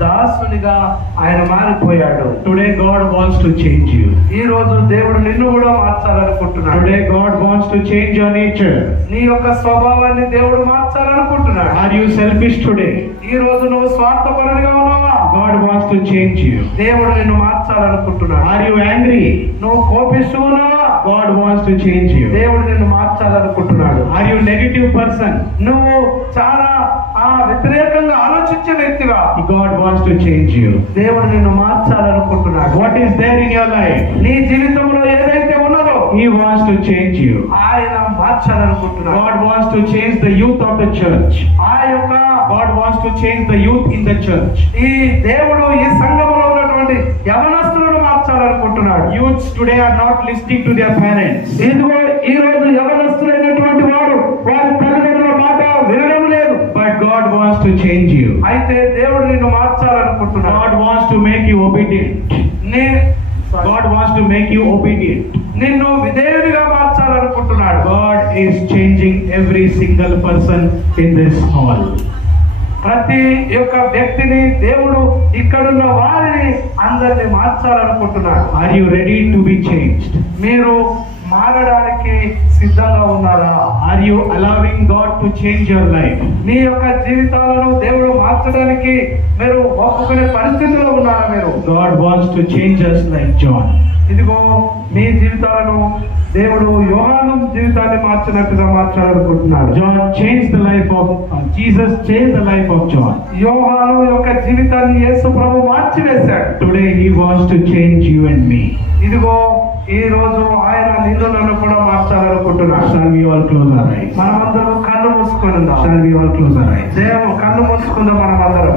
దాసునిగా ఆయన మారిపోయాడు. Today God wants to change you. ఈ రోజు దేవుడు నిన్ను కూడా మార్చాలనుకుంటున్నాడు. Today God wants to change your nature. నీ యొక్క స్వభావాన్ని దేవుడు మార్చాలనుకుంటున్నాడు. Are you selfish today? ఈ రోజు నువ్వు స్వార్థపరునిగా ఉన్నావా? God wants to change you. దేవుడు నిన్ను మార్చాలనుకుంటున్నాడు. Are you angry? నువ్వు కోపిస్తూ ఉన్నావా? God wants to change you. దేవుడు నిన్ను మార్చాలనుకుంటున్నాడు. Are you negative person? నువ్వు చాలా వ్యతిరేకంగా ఆలోచించే వ్యక్తిగా, God wants to change you. దేవుడు నిన్ను మార్చాలనుకుంటున్నాడు. What is there in your life? నీ జీవితంలో ఏదైతే ఉన్నదో He wants to change you. ఆయన మార్చాలనుకుంటున్నాడు. God wants to change the youth of the church. ఆ యొక్క God wants to change the youth in the church. ఈ దేవుడు ఈ సంఘములో ఉన్నటువంటి ఉన్నటువంటి యవనస్తులను మార్చాలనుకుంటున్నాడు. Youths today are not listening to their parents. ఇదిగో ఈ రోజు యవనస్తులైనటువంటి వారు వారి తల్లిదండ్రుల మాట వినడం లేదు. But God wants to change you. అయితే దేవుడు నిన్ను మార్చాలనుకుంటున్నాడు. God wants to make you obedient. God wants to make you obedient. నిన్ను విధేయుడిగా మార్చాలనుకుంటున్నాడు. God is changing every single person in this hall. ప్రతి యొక్క వ్యక్తిని దేవుడు ఇక్కడున్న వారిని అందరిని మార్చాలనుకుంటున్నాడు. Are you ready to be changed? మీరు మారడానికి సిద్ధంగా ఉన్నారా? Are you allowing God to change your life? మీ యొక్క జీవితాలను దేవుడు మార్చడానికి మీరు ఒప్పుకునే పరిస్థితిలో ఉన్నారా? మీరు God wants to change us like John. ఇదిగో మీ జీవితాలను దేవుడు యోహాను జీవితాన్ని మార్చినట్టుగా మార్చాలనుకుంటున్నాడు. John changed the life of Jesus changed the life of John. యోహాను యొక్క జీవితాన్ని యేసు ప్రభు మార్చివేశాడు. Today he wants to change you and me. ఇదిగో ఈ రోజు ఆయన నిన్ను నన్ను కూడా మార్చాలనుకుంటున్నాడు. Shall we all close our eyes? మనమందరం కన్ను మూసుకొని ఉందాం. Shall we all close our eyes? కన్ను మూసుకుందాం మనమందరం.